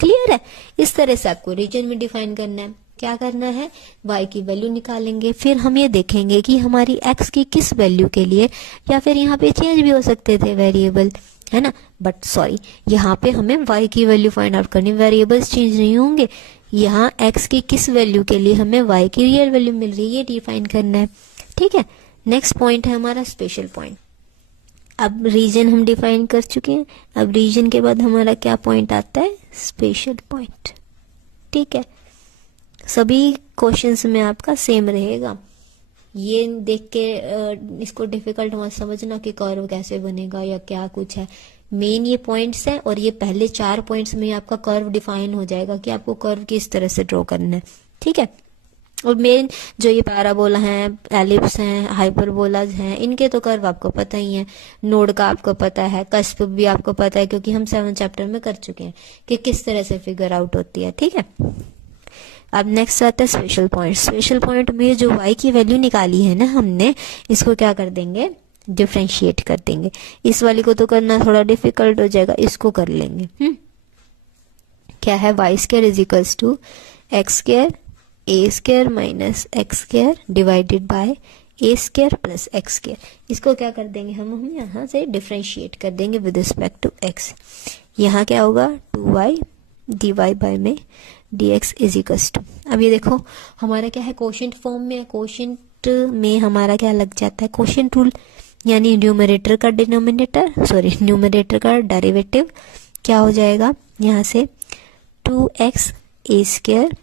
क्लियर है, इस तरह से आपको रीजन में डिफाइन करना है। क्या करना है, y की वैल्यू निकालेंगे, फिर हम ये देखेंगे कि हमारी x की किस वैल्यू के लिए, या फिर यहाँ पे चेंज भी हो सकते थे वेरिएबल, है ना, बट सॉरी यहाँ पे हमें y की वैल्यू फाइंड आउट करनी, वेरिएबल्स चेंज नहीं होंगे। यहाँ x की किस वैल्यू के लिए हमें y की रियल वैल्यू मिल रही है ये डिफाइन करना है। ठीक है, नेक्स्ट पॉइंट है हमारा स्पेशल पॉइंट। अब रीजन हम डिफाइन कर चुके हैं, अब रीजन के बाद हमारा क्या पॉइंट आता है, स्पेशल पॉइंट। ठीक है, सभी क्वेश्चंस में आपका सेम रहेगा। ये देख के इसको डिफिकल्ट मत समझना कि कर्व कैसे बनेगा या क्या कुछ है, मेन ये पॉइंट्स हैं और ये पहले 4 पॉइंट्स में आपका कर्व डिफाइन हो जाएगा कि आपको कर्व किस तरह से ड्रॉ करना है। ठीक है, और मेन जो ये पैराबोला हैं, एलिप्स हैं, हाइपरबोलाज हैं, इनके तो कर्व आपको पता ही है, नोड का आपको पता है, कस्प भी आपको पता है क्योंकि हम 7 चैप्टर में कर चुके हैं कि किस तरह से फिगर आउट होती है। ठीक है, अब नेक्स्ट आता है स्पेशल पॉइंट। स्पेशल पॉइंट में जो y की वैल्यू निकाली है ना हमने, इसको क्या कर देंगे, डिफरेंशिएट कर देंगे। इस वाली को तो करना थोड़ा डिफिकल्ट हो जाएगा, इसको कर लेंगे। क्या है, y square is equals to x square a square minus x square divided by a square plus x square. इसको क्या कर देंगे, हम यहाँ से डिफरेंशिएट कर देंगे विद रिस्पेक्ट टू x। यहाँ क्या होगा, 2y dy बाय में dx इज इक्वल्स टू, अब ये देखो हमारा क्या है, कोशेंट फॉर्म में है। कोशेंट में हमारा क्या लग जाता है, कोशेंट रूल, यानी न्यूमरेटर का न्यूमरेटर का डेरिवेटिव क्या हो जाएगा, यहाँ से 2x ए स्क्वायर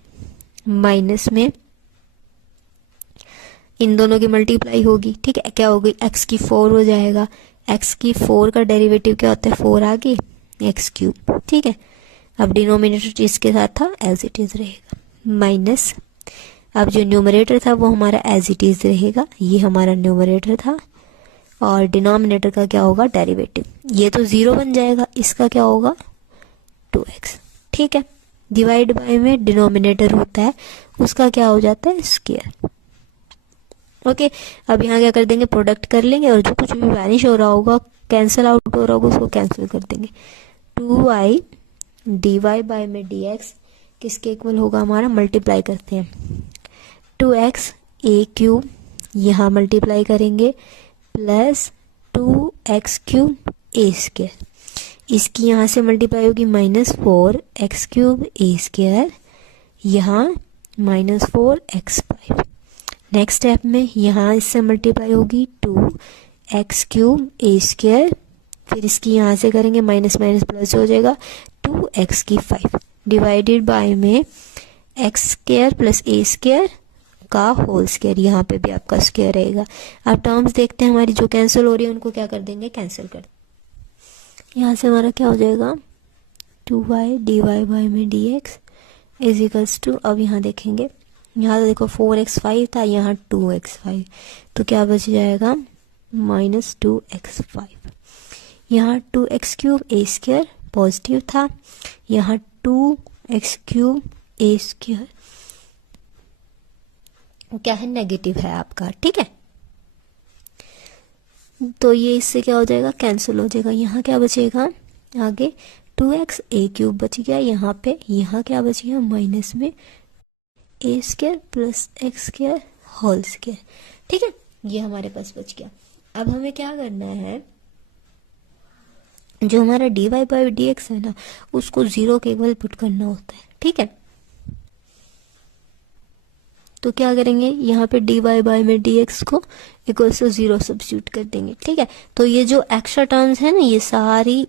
माइनस में इन दोनों की मल्टीप्लाई होगी। ठीक है, क्या होगी, x की 4 हो जाएगा, x की 4 का डेरिवेटिव क्या होता है, 4 आगे x क्यूब। ठीक है, अब डिनोमिनेटर इसके साथ था एज इट इज रहेगा, माइनस अब जो न्यूमरेटर था वो हमारा एज इट इज रहेगा, ये हमारा न्यूमरेटर था, और डिनोमिनेटर का क्या होगा, डेरिवेटिव, ये तो 0 बन जाएगा, इसका क्या होगा 2x। ठीक है, डिवाइड बाय में डिनोमिनेटर होता है उसका क्या हो जाता है, स्क्वायर। ओके, अब यहाँ क्या कर देंगे, प्रोडक्ट कर लेंगे और जो कुछ भी वैनिश हो रहा होगा, कैंसिल आउट हो रहा होगा, उसको कैंसिल कर देंगे। 2y dy बाय में dx किसके इक्वल होगा, हमारा मल्टीप्लाई करते हैं 2x ए क्यूब, यहाँ मल्टीप्लाई करेंगे plus 2x cube a square, इसकी यहाँ से मल्टीप्लाई होगी -4x क्यूब ए स्क्वायर, यहाँ -4x5। नेक्स्ट स्टेप में यहाँ इससे मल्टीप्लाई होगी 2 एक्स क्यूब ए स्क्वायर, फिर इसकी यहाँ से करेंगे माइनस माइनस प्लस हो जाएगा 2x की 5 डिवाइडेड बाय में एक्स स्क्वायर प्लस ए स्क्वायर का होल स्क्वायर, यहाँ पे भी आपका स्क्वायर रहेगा। अब टर्म्स देखते हैं हमारी जो कैंसिल हो रही है उनको क्या कर देंगे, कैंसिल कर। यहाँ से हमारा क्या हो जाएगा 2y dy बाय में dx इज इक्वल्स टू, अब यहाँ देखेंगे यहाँ तो देखो 4x5 था, यहाँ 2x5, तो क्या बच जाएगा माइनस 2x5। यहाँ 2x cube a square positive था, यहाँ 2x क्यूब ए स्क्वायर क्या है, नेगेटिव है आपका, ठीक है। तो ये इससे क्या हो जाएगा, कैंसिल हो जाएगा। यहाँ क्या बचेगा आगे 2x ए क्यूब बच गया यहाँ पे, यहाँ क्या बच गया माइनस में A square plus x square whole square, ठीक है, ये हमारे पास बच गया। अब हमें क्या करना है, जो हमारा dy बाई डी एक्स है ना उसको 0 के इक्वल पुट करना होता है, ठीक है। तो क्या करेंगे, यहाँ पे dy बाई में dx को इक्वल टू 0 सब्स्टिट्यूट कर देंगे, ठीक है। तो ये जो एक्स्ट्रा टर्म्स है ना ये सारी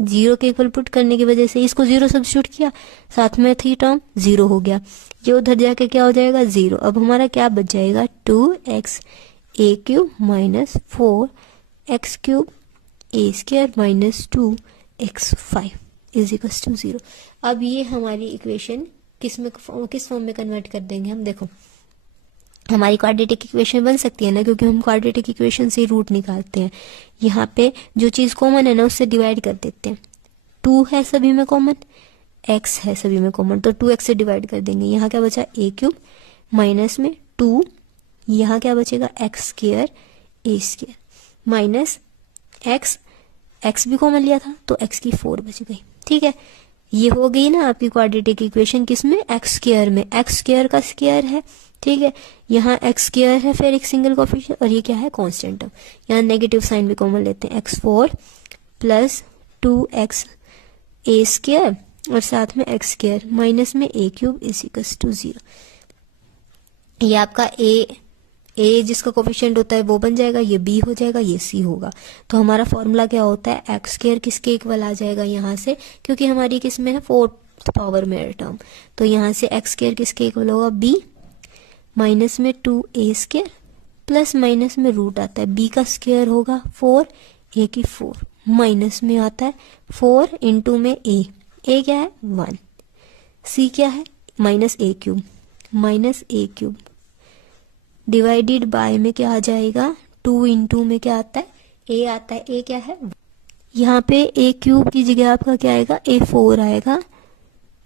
0 के इक्वल पुट करने की वजह से इसको 0 सब्स्टिट्यूट किया, साथ में 3 टर्म 0 हो गया, ये उधर जाके क्या हो जाएगा 0। अब हमारा क्या बच जाएगा 2x a cube minus 4x cube a square minus 2x5 is equal to 0। अब ये हमारी इक्वेशन किस फॉर्म में कन्वर्ट कर देंगे हम, देखो हमारी क्वाड्रेटिक इक्वेशन बन सकती है ना, क्योंकि हम क्वाड्रेटिक इक्वेशन से रूट निकालते हैं। यहाँ पे जो चीज कॉमन है ना उससे डिवाइड कर देते हैं, 2 है सभी में कॉमन, x है सभी में कॉमन, तो 2x से डिवाइड कर देंगे। यहाँ क्या बचा ए क्यूब माइनस में 2, यहाँ क्या बचेगा x square a square minus x भी कॉमन लिया था तो x की 4 बच गई, ठीक है। ये हो गई ना आपकी क्वाड्रेटिक इक्वेशन, किसमें एक्स स्क्वायर में, एक्स स्क्वायर का स्क्वायर है, ठीक है। यहाँ एक्स स्क्वायर है फिर एक सिंगल कोएफिशिएंट और ये क्या है कांस्टेंट टर्म, यहाँ नेगेटिव साइन भी कॉमन लेते हैं, x4 प्लस 2x ए स्क्वायर और साथ में एक्स स्क्वायर माइनस में ए क्यूब इज इक्वल्स टू 0। ये आपका ए जिसका कोफिशिएंट होता है वो बन जाएगा, ये बी हो जाएगा, ये सी होगा। तो हमारा फॉर्मूला क्या होता है, एक्स स्क्वायर किसके इक्वल आ जाएगा यहाँ से, क्योंकि हमारी किसमें है 4th पावर में टर्म, तो यहाँ से एक्स स्क्वायर किसके इक्वल होगा बी माइनस में 2a स्क्वायर प्लस माइनस में रूट आता है, b का स्क्वायर होगा 4, a की 4 माइनस में आता है 4 इंटू में a क्या है 1, c क्या है minus a cube divided by में क्या आ जाएगा 2 इंटू में क्या आता है a आता है, a क्या है, यहाँ पे a क्यूब की जगह आपका क्या आएगा a4 आएगा।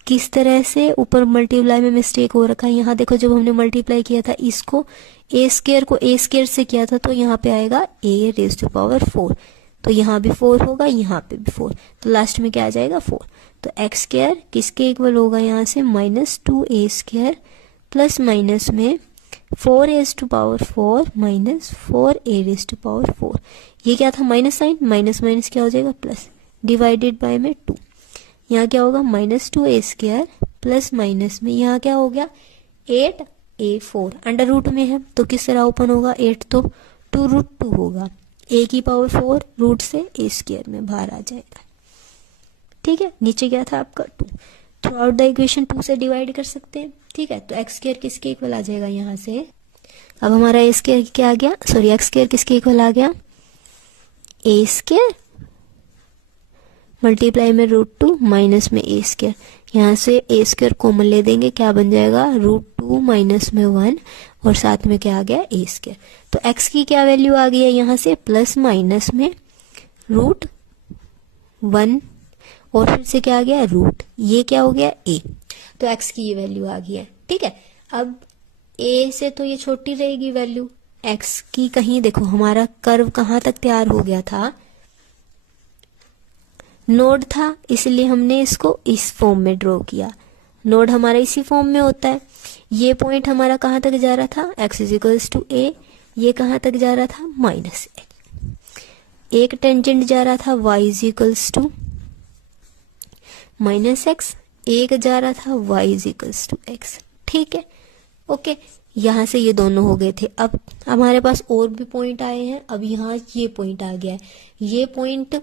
किस तरह से, ऊपर मल्टीप्लाई में मिस्टेक हो रखा है, यहाँ देखो जब हमने मल्टीप्लाई किया था इसको ए स्क्वायर को ए स्क्वायर से किया था तो यहाँ पे आएगा a रेज़ टू पावर 4, तो यहाँ भी 4 होगा, यहाँ पे भी 4, तो लास्ट में क्या आ जाएगा 4। तो एक्स स्क्वायर किसके इक्वल होगा यहाँ से minus 2a square plus minus में 4 raise to power 4 minus 4a raise to power 4, ये क्या था माइनस साइन, माइनस माइनस क्या हो जाएगा प्लस, डिवाइडेड बाय में 2, यहाँ क्या होगा minus 2a square plus minus में यहाँ क्या हो गया 8a4 अंडर रूट में है तो किस तरह ओपन होगा 8 तो 2√2 होगा, a की पावर 4 रूट से a स्क्वायर में बाहर आ जाएगा, ठीक है। नीचे क्या था आपका 2, थ्रू आउट द इक्वेशन 2 से डिवाइड कर सकते हैं, ठीक है। तो एक्स स्क्वायर किसके इक्वल आ जाएगा यहाँ से, अब हमारा ए स्क्वायर क्या आ गया, सॉरी एक्स स्क्वायर किसके इक्वल आ गया ए स्क्वायर मल्टीप्लाई में √2 माइनस में ए स्क्वायर, यहाँ से ए स्क्वायर कॉमन ले देंगे, क्या बन जाएगा √2 माइनस में 1 और साथ में क्या आ गया ए स्क्वायर। तो एक्स की क्या वैल्यू आ गई है यहाँ से प्लस माइनस में √1 और फिर से क्या आ गया रूट, ये क्या हो गया ए, तो एक्स की ये वैल्यू आ गई है, ठीक है। अब ए से तो ये छोटी रहेगी वैल्यू, एक्स की कहीं देखो हमारा कर्व कहाँ तक तैयार हो गया था, नोड था, इसलिए हमने इसको इस फॉर्म में ड्रॉ किया, नोड हमारा इसी फॉर्म में होता है। ये पॉइंट हमारा कहाँ तक जा रहा था x इज इक्वल्स टू ए, ये कहाँ तक जा रहा था माइनस एक टेंजेंट जा रहा था y is equals to minus x, एक जा रहा था y is equals to x, ठीक है ओके। यहाँ से ये दोनों हो गए थे। अब हमारे पास और भी पॉइंट आए हैं। अब यहाँ ये पॉइंट आ गया है, ये पॉइंट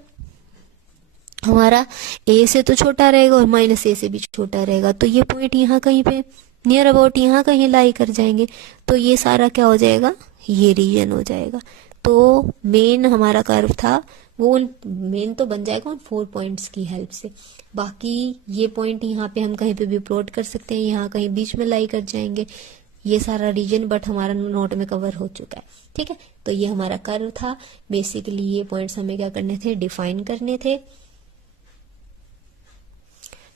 हमारा ए से तो छोटा रहेगा और माइनस ए से भी छोटा रहेगा, तो ये पॉइंट यहाँ कहीं पे नियर अबाउट यहाँ कहीं लाई कर जाएंगे, तो ये सारा क्या हो जाएगा, ये रीजन हो जाएगा। तो मेन हमारा कर्व था वो मेन तो बन जाएगा उन 4 पॉइंट्स की हेल्प से। बाकी ये पॉइंट यहाँ पे हम कहीं पे भी प्लॉट कर सकते हैं, यहाँ कहीं बीच में लाई कर जाएंगे, ये सारा रीजन बट हमारा नोट में कवर हो चुका है। ठीक है, तो ये हमारा कर्व था। बेसिकली ये पॉइंट्स हमें क्या करने थे, डिफाइन करने थे।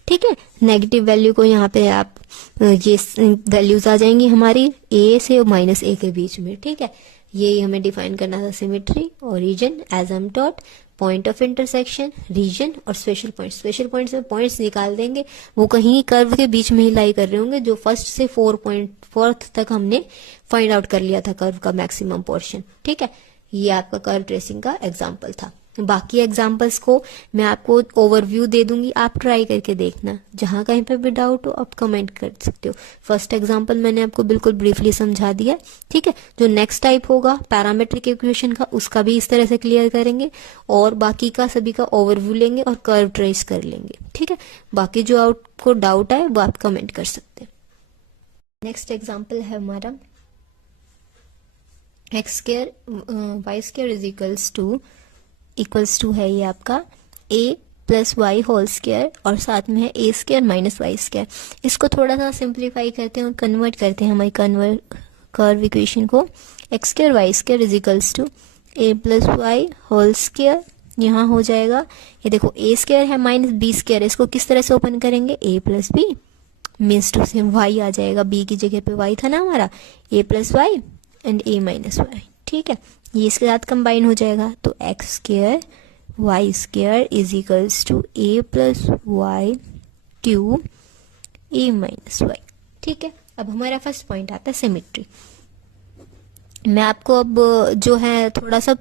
ठीक है, नेगेटिव वैल्यू को यहाँ पे आप ये वैल्यूज आ जाएंगी हमारी ए से माइनस ए के बीच में। ठीक है, ये हमें डिफाइन करना था, सिमेट्री, ओरिजिन, एज हम taught, point of intersection, region और स्पेशल पॉइंट। स्पेशल पॉइंट्स में पॉइंट्स निकाल देंगे, वो कहीं कर्व के बीच में ही लाई कर रहे होंगे, जो फर्स्ट से 4th तक हमने फाइंड आउट कर लिया था कर्व का मैक्सिमम पोर्शन। ठीक है, ये आपका कर्व ट्रेसिंग का एग्जाम्पल था। बाकी एग्जाम्पल्स को मैं आपको ओवरव्यू दे दूंगी, आप ट्राई करके देखना। जहां कहीं पे भी डाउट हो आप कमेंट कर सकते हो। फर्स्ट एग्जाम्पल मैंने आपको बिल्कुल ब्रीफली समझा दिया। ठीक है, जो नेक्स्ट टाइप होगा पैरामेट्रिक इक्वेशन का, उसका भी इस तरह से क्लियर करेंगे और बाकी का सभी का ओवरव्यू लेंगे और कर्व ट्रेस कर लेंगे। ठीक है, बाकी जो आपको डाउट आए वो आप कमेंट कर सकते हैं। नेक्स्ट एग्जाम्पल है हमारा x² y² इक्वल्स टू है ये आपका a plus y whole square और साथ में है a² माइनस वाई स्क्वायर। इसको थोड़ा सा सिंप्लीफाई करते हैं और कन्वर्ट करते हैं हमारी कर्व इक्वेशन को। x² y² equals to a plus y whole square, यहाँ हो जाएगा ये देखो a² है माइनस b², इसको किस तरह से ओपन करेंगे, a plus b means to से y आ जाएगा, b की जगह पे y था ना हमारा, a plus y and a minus y. ठीक है, ये इसके साथ कंबाइन हो जाएगा, तो x² y² is equals to a plus y cube a minus y. ठीक है, अब हमारा फर्स्ट पॉइंट आता है सिमेट्री। मैं आपको अब जो है थोड़ा सा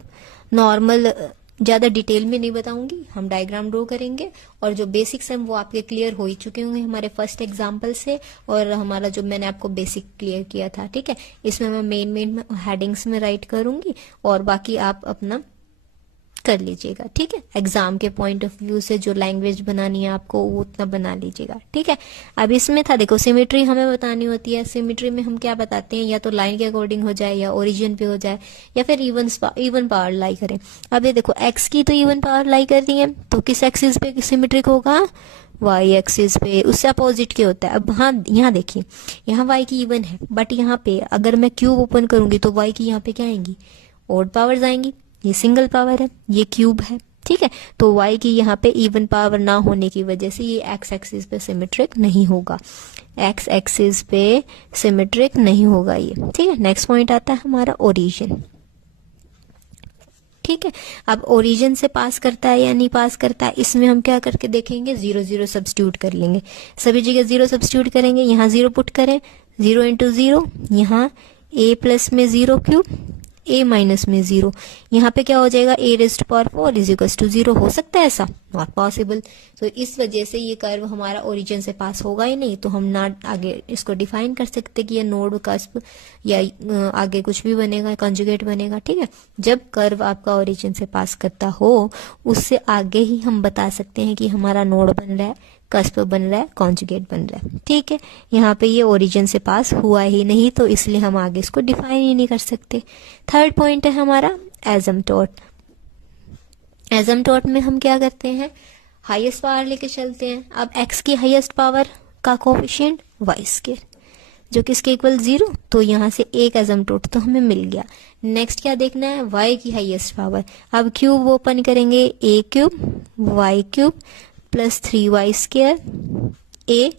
नॉर्मल ज्यादा डिटेल में नहीं बताऊंगी, हम डायग्राम ड्रॉ करेंगे और जो बेसिक्स हैं वो आपके क्लियर हो ही चुके होंगे हमारे फर्स्ट एग्जांपल से, और हमारा जो मैंने आपको बेसिक क्लियर किया था। ठीक है, इसमें मैं मेन हेडिंग्स में राइट करूंगी और बाकी आप अपना कर लीजिएगा। ठीक है, एग्जाम के पॉइंट ऑफ व्यू से जो लैंग्वेज बनानी है आपको वो उतना बना लीजिएगा। ठीक है, अब इसमें था देखो सिमेट्री हमें बतानी होती है। सिमेट्री में हम क्या बताते हैं, या तो लाइन के अकॉर्डिंग हो जाए या ओरिजिन पे हो जाए या फिर इवन पावर लाई करें। अब ये देखो एक्स की तो इवन पावर लाई कर रही है, तो किस एक्सिस पे सिमेट्रिक होगा, वाई एक्सिस पे, उससे अपोजिट के होता है। अब हाँ यहाँ देखिए, यहाँ वाई की इवन है बट यहाँ पे अगर मैं क्यूब ओपन करूंगी तो वाई की यहाँ पे क्या आएंगी, ऑड पावर्स आएंगी। ये सिंगल पावर है, ये क्यूब है। ठीक है, तो y की यहाँ पे इवन पावर ना होने की वजह से ये x एक्सिस पे सिमेट्रिक नहीं होगा, x एक्सिस पे सिमेट्रिक नहीं होगा ये। ठीक है, नेक्स्ट पॉइंट आता है हमारा ओरिजिन। ठीक है, अब ओरिजिन से पास करता है या नहीं पास करता है, इसमें हम क्या करके देखेंगे, 0 0 सब्स्टिट्यूट कर लेंगे। सभी जगह 0 सब्स्टिट्यूट करेंगे, यहाँ 0 पुट करें, 0 इंटू 0, यहाँ a प्लस में 0 क्यूब, a माइनस में 0, यहाँ पे क्या हो जाएगा, a raised power 4 is equal to 0। हो सकता है ऐसा, नॉट पॉसिबल। तो इस वजह से ये कर्व हमारा ओरिजिन से पास होगा ही नहीं, तो हम ना आगे इसको डिफाइन कर सकते कि ये नोड कस्प या आगे कुछ भी बनेगा, कंजुगेट बनेगा। ठीक है, जब कर्व आपका ओरिजिन से पास करता हो उससे आगे ही हम बता सकते हैं कि हमारा नोड बन रहा है, कस्प बन रहा है, कॉन्जुगेट बन रहा है। ठीक है, यहाँ पे ये ओरिजिन से पास हुआ ही नहीं, तो इसलिए हम आगे इसको डिफाइन ही नहीं कर सकते। थर्ड पॉइंट है हमारा एजम्पटोट। एजम्पटोट में हम क्या करते हैं, हाईएस्ट पावर लेके चलते हैं। अब x की हाईएस्ट पावर का कोफिशिएंट y², जो किसके इक्वल 0, तो यहाँ से एक एजम्पटोट तो हमें मिल गया। नेक्स्ट क्या देखना है, y की हाईएस्ट पावर। अब क्यूब ओपन करेंगे, a³ y³ plus 3y² a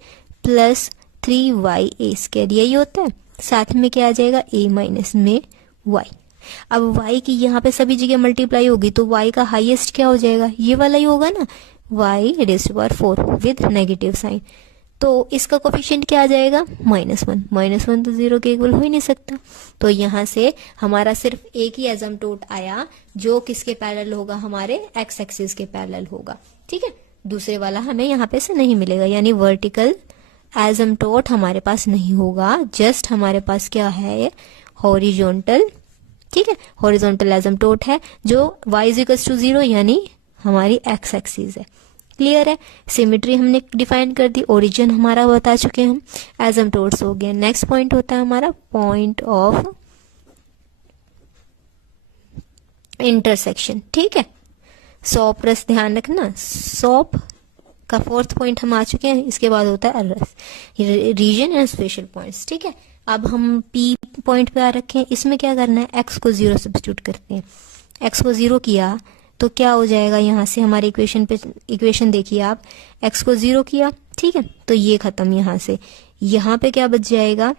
plus 3ya², यही होता है। साथ में क्या आ जाएगा, a माइनस में y। अब y की यहाँ पे सभी जगह मल्टीप्लाई होगी तो y का हाईएस्ट क्या हो जाएगा, ये वाला ही होगा ना, y raised to power 4 with negative sign. तो इसका कोफिशिएंट क्या आ जाएगा, -1। -1 तो 0 के इक्वल हो ही नहीं सकता, तो यहाँ से हमारा सिर्फ एक ही एजम्पटोट आया जो किसके पैरेलल होगा, हमारे x एक्सिस के पैरेलल होगा। ठीक है, दूसरे वाला हमें यहाँ पे से नहीं मिलेगा, यानी वर्टिकल एसिम्प्टोट हमारे पास नहीं होगा, जस्ट हमारे पास क्या है, हॉरिजॉन्टल, ठीक है, हॉरिजॉन्टल एसिम्प्टोट है जो y इक्वल्स टू 0 यानी हमारी x एक्सिस है। क्लियर है, सिमेट्री हमने डिफाइन कर दी, ओरिजिन हमारा बता चुके हैं हम, एसिम्प्टोट्स हो गए। नेक्स्ट पॉइंट होता है हमारा पॉइंट ऑफ इंटरसेक्शन, ठीक है। सॉप रस ध्यान रखना, सॉप का फोर्थ पॉइंट हम आ चुके हैं, इसके बाद होता है रस, रीजन एंड स्पेशल पॉइंट्स, ठीक है। अब हम पी पॉइंट पे आ रखे हैं, इसमें क्या करना है, एक्स को 0 सब्स्टिट्यूट करते हैं। एक्स को 0 किया तो क्या हो जाएगा, यहाँ से हमारे इक्वेशन पे, इक्वेशन देखिए आप, एक्स को 0 किया, ठीक है, तो ये खत्म, यहाँ से यहाँ पे क्या बच जाएगा,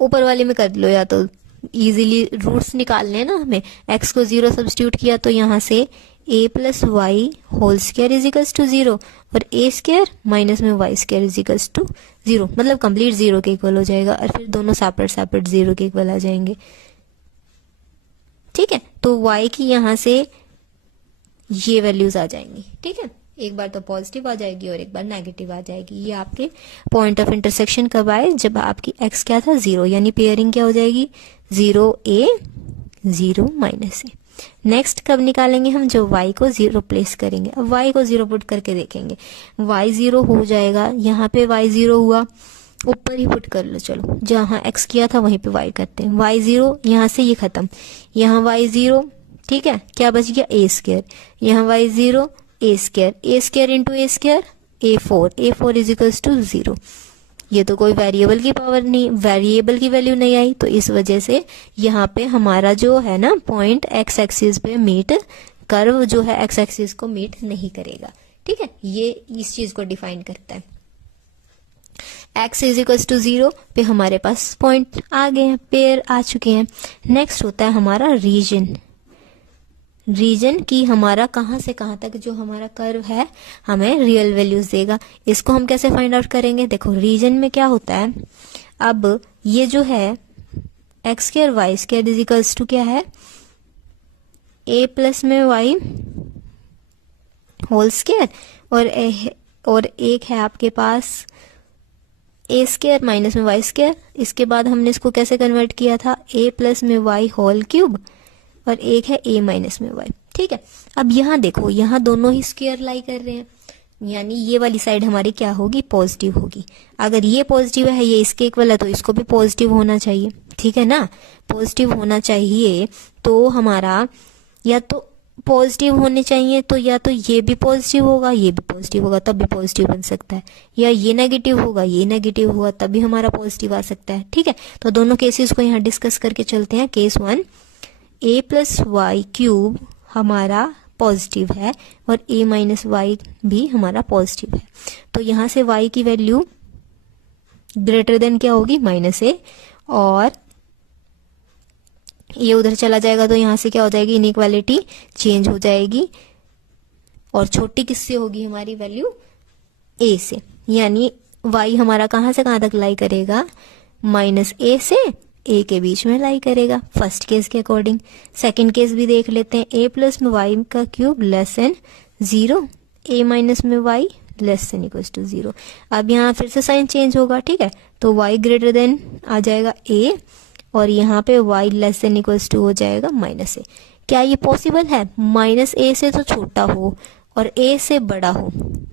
ऊपर वाले में कर लो, या तो इजीली रूट्स निकालने हैं ना हमें, एक्स को 0 सब्स्टिट्यूट किया तो यहाँ से a plus y whole square is equals to 0 और a स्क्वायर माइनस में y square is equals to 0, मतलब कंप्लीट 0 के इक्वल हो जाएगा, और फिर दोनों सेपरेट सेपरेट 0 के इक्वल आ जाएंगे, ठीक है। तो y की यहाँ से ये वैल्यूज आ जाएंगी, ठीक है, एक बार तो पॉजिटिव आ जाएगी और एक बार नेगेटिव आ जाएगी। ये आपके पॉइंट ऑफ इंटरसेक्शन कब आए, जब आपकी x क्या था 0, यानी पेयरिंग क्या हो जाएगी 0a 0 माइनस a। नेक्स्ट कब निकालेंगे हम, जो y को 0 प्लेस करेंगे। अब y को 0 पुट करके देखेंगे, y 0 हो जाएगा, यहाँ पे y 0 हुआ, ऊपर ही पुट कर लो, चलो जहाँ x किया था वहीं पे y करते हैं, y 0, यहाँ से ये खत्म, यहाँ y 0, ठीक है, क्या बच गया a स्क्वायर, यहाँ y 0 a square into a square a 4 is equals to 0। ये तो कोई वेरिएबल की पावर नहीं, वेरिएबल की वैल्यू नहीं आई, तो इस वजह से यहाँ पे हमारा जो है ना पॉइंट एक्स एक्सिस पे मीट, कर्व जो है एक्स एक्सिस को मीट नहीं करेगा, ठीक है, ये इस चीज को डिफाइन करता है। एक्स इज इक्वल्स टू 0 पे हमारे पास पॉइंट आ गए हैं, पेयर आ चुके हैं। नेक्स्ट होता है हमारा रीजन, रीजन की हमारा कहां से कहां तक जो हमारा कर्व है हमें रियल वैल्यूज देगा। इसको हम कैसे फाइंड आउट करेंगे, देखो रीजन में क्या होता है, अब ये जो है x square y square is equals to क्या है, a प्लस में y होल स्क्वायर, और एक है आपके पास a स्क्वायर माइनस में y स्क्वायर। इसके बाद हमने इसको कैसे कन्वर्ट किया था, a प्लस में y होल क्यूब, और एक है a माइनस में y, ठीक है। अब यहाँ देखो, यहाँ दोनों ही स्क्वायर लाई कर रहे हैं, यानी ये वाली साइड हमारी क्या होगी, पॉजिटिव होगी। अगर ये पॉजिटिव है, ये इसके इक्वल है, तो इसको भी पॉजिटिव होना चाहिए, ठीक है ना, पॉजिटिव होना चाहिए। तो हमारा या तो पॉजिटिव होने चाहिए, तो या तो ये भी पॉजिटिव होगा, ये भी पॉजिटिव होगा, तब भी पॉजिटिव बन सकता है, या ये नेगेटिव होगा, ये नेगेटिव होगा, तब भी हमारा पॉजिटिव आ सकता है, ठीक है। तो दोनों केसेस को यहाँ डिस्कस करके चलते हैं। Case 1, a plus y cube हमारा पॉजिटिव है और a माइनस वाई भी हमारा पॉजिटिव है, तो यहाँ से y की वैल्यू ग्रेटर देन क्या होगी, -a, और ये उधर चला जाएगा तो यहाँ से क्या हो जाएगी, इनइक्वालिटी चेंज हो जाएगी, और छोटी किससे होगी हमारी वैल्यू, a से, यानी y हमारा कहाँ से कहाँ तक लाई करेगा, -a से a के बीच में लाई करेगा, फर्स्ट केस के अकॉर्डिंग। सेकंड केस भी देख लेते हैं, a प्लस में वाई का cube less than 0, a minus में y less than equal to 0। अब यहाँ फिर से साइन चेंज होगा, ठीक है, तो y ग्रेटर देन आ जाएगा a, और यहाँ पे y less than equal to हो जाएगा -a। क्या ये पॉसिबल है, -a से तो छोटा हो और a से बड़ा हो,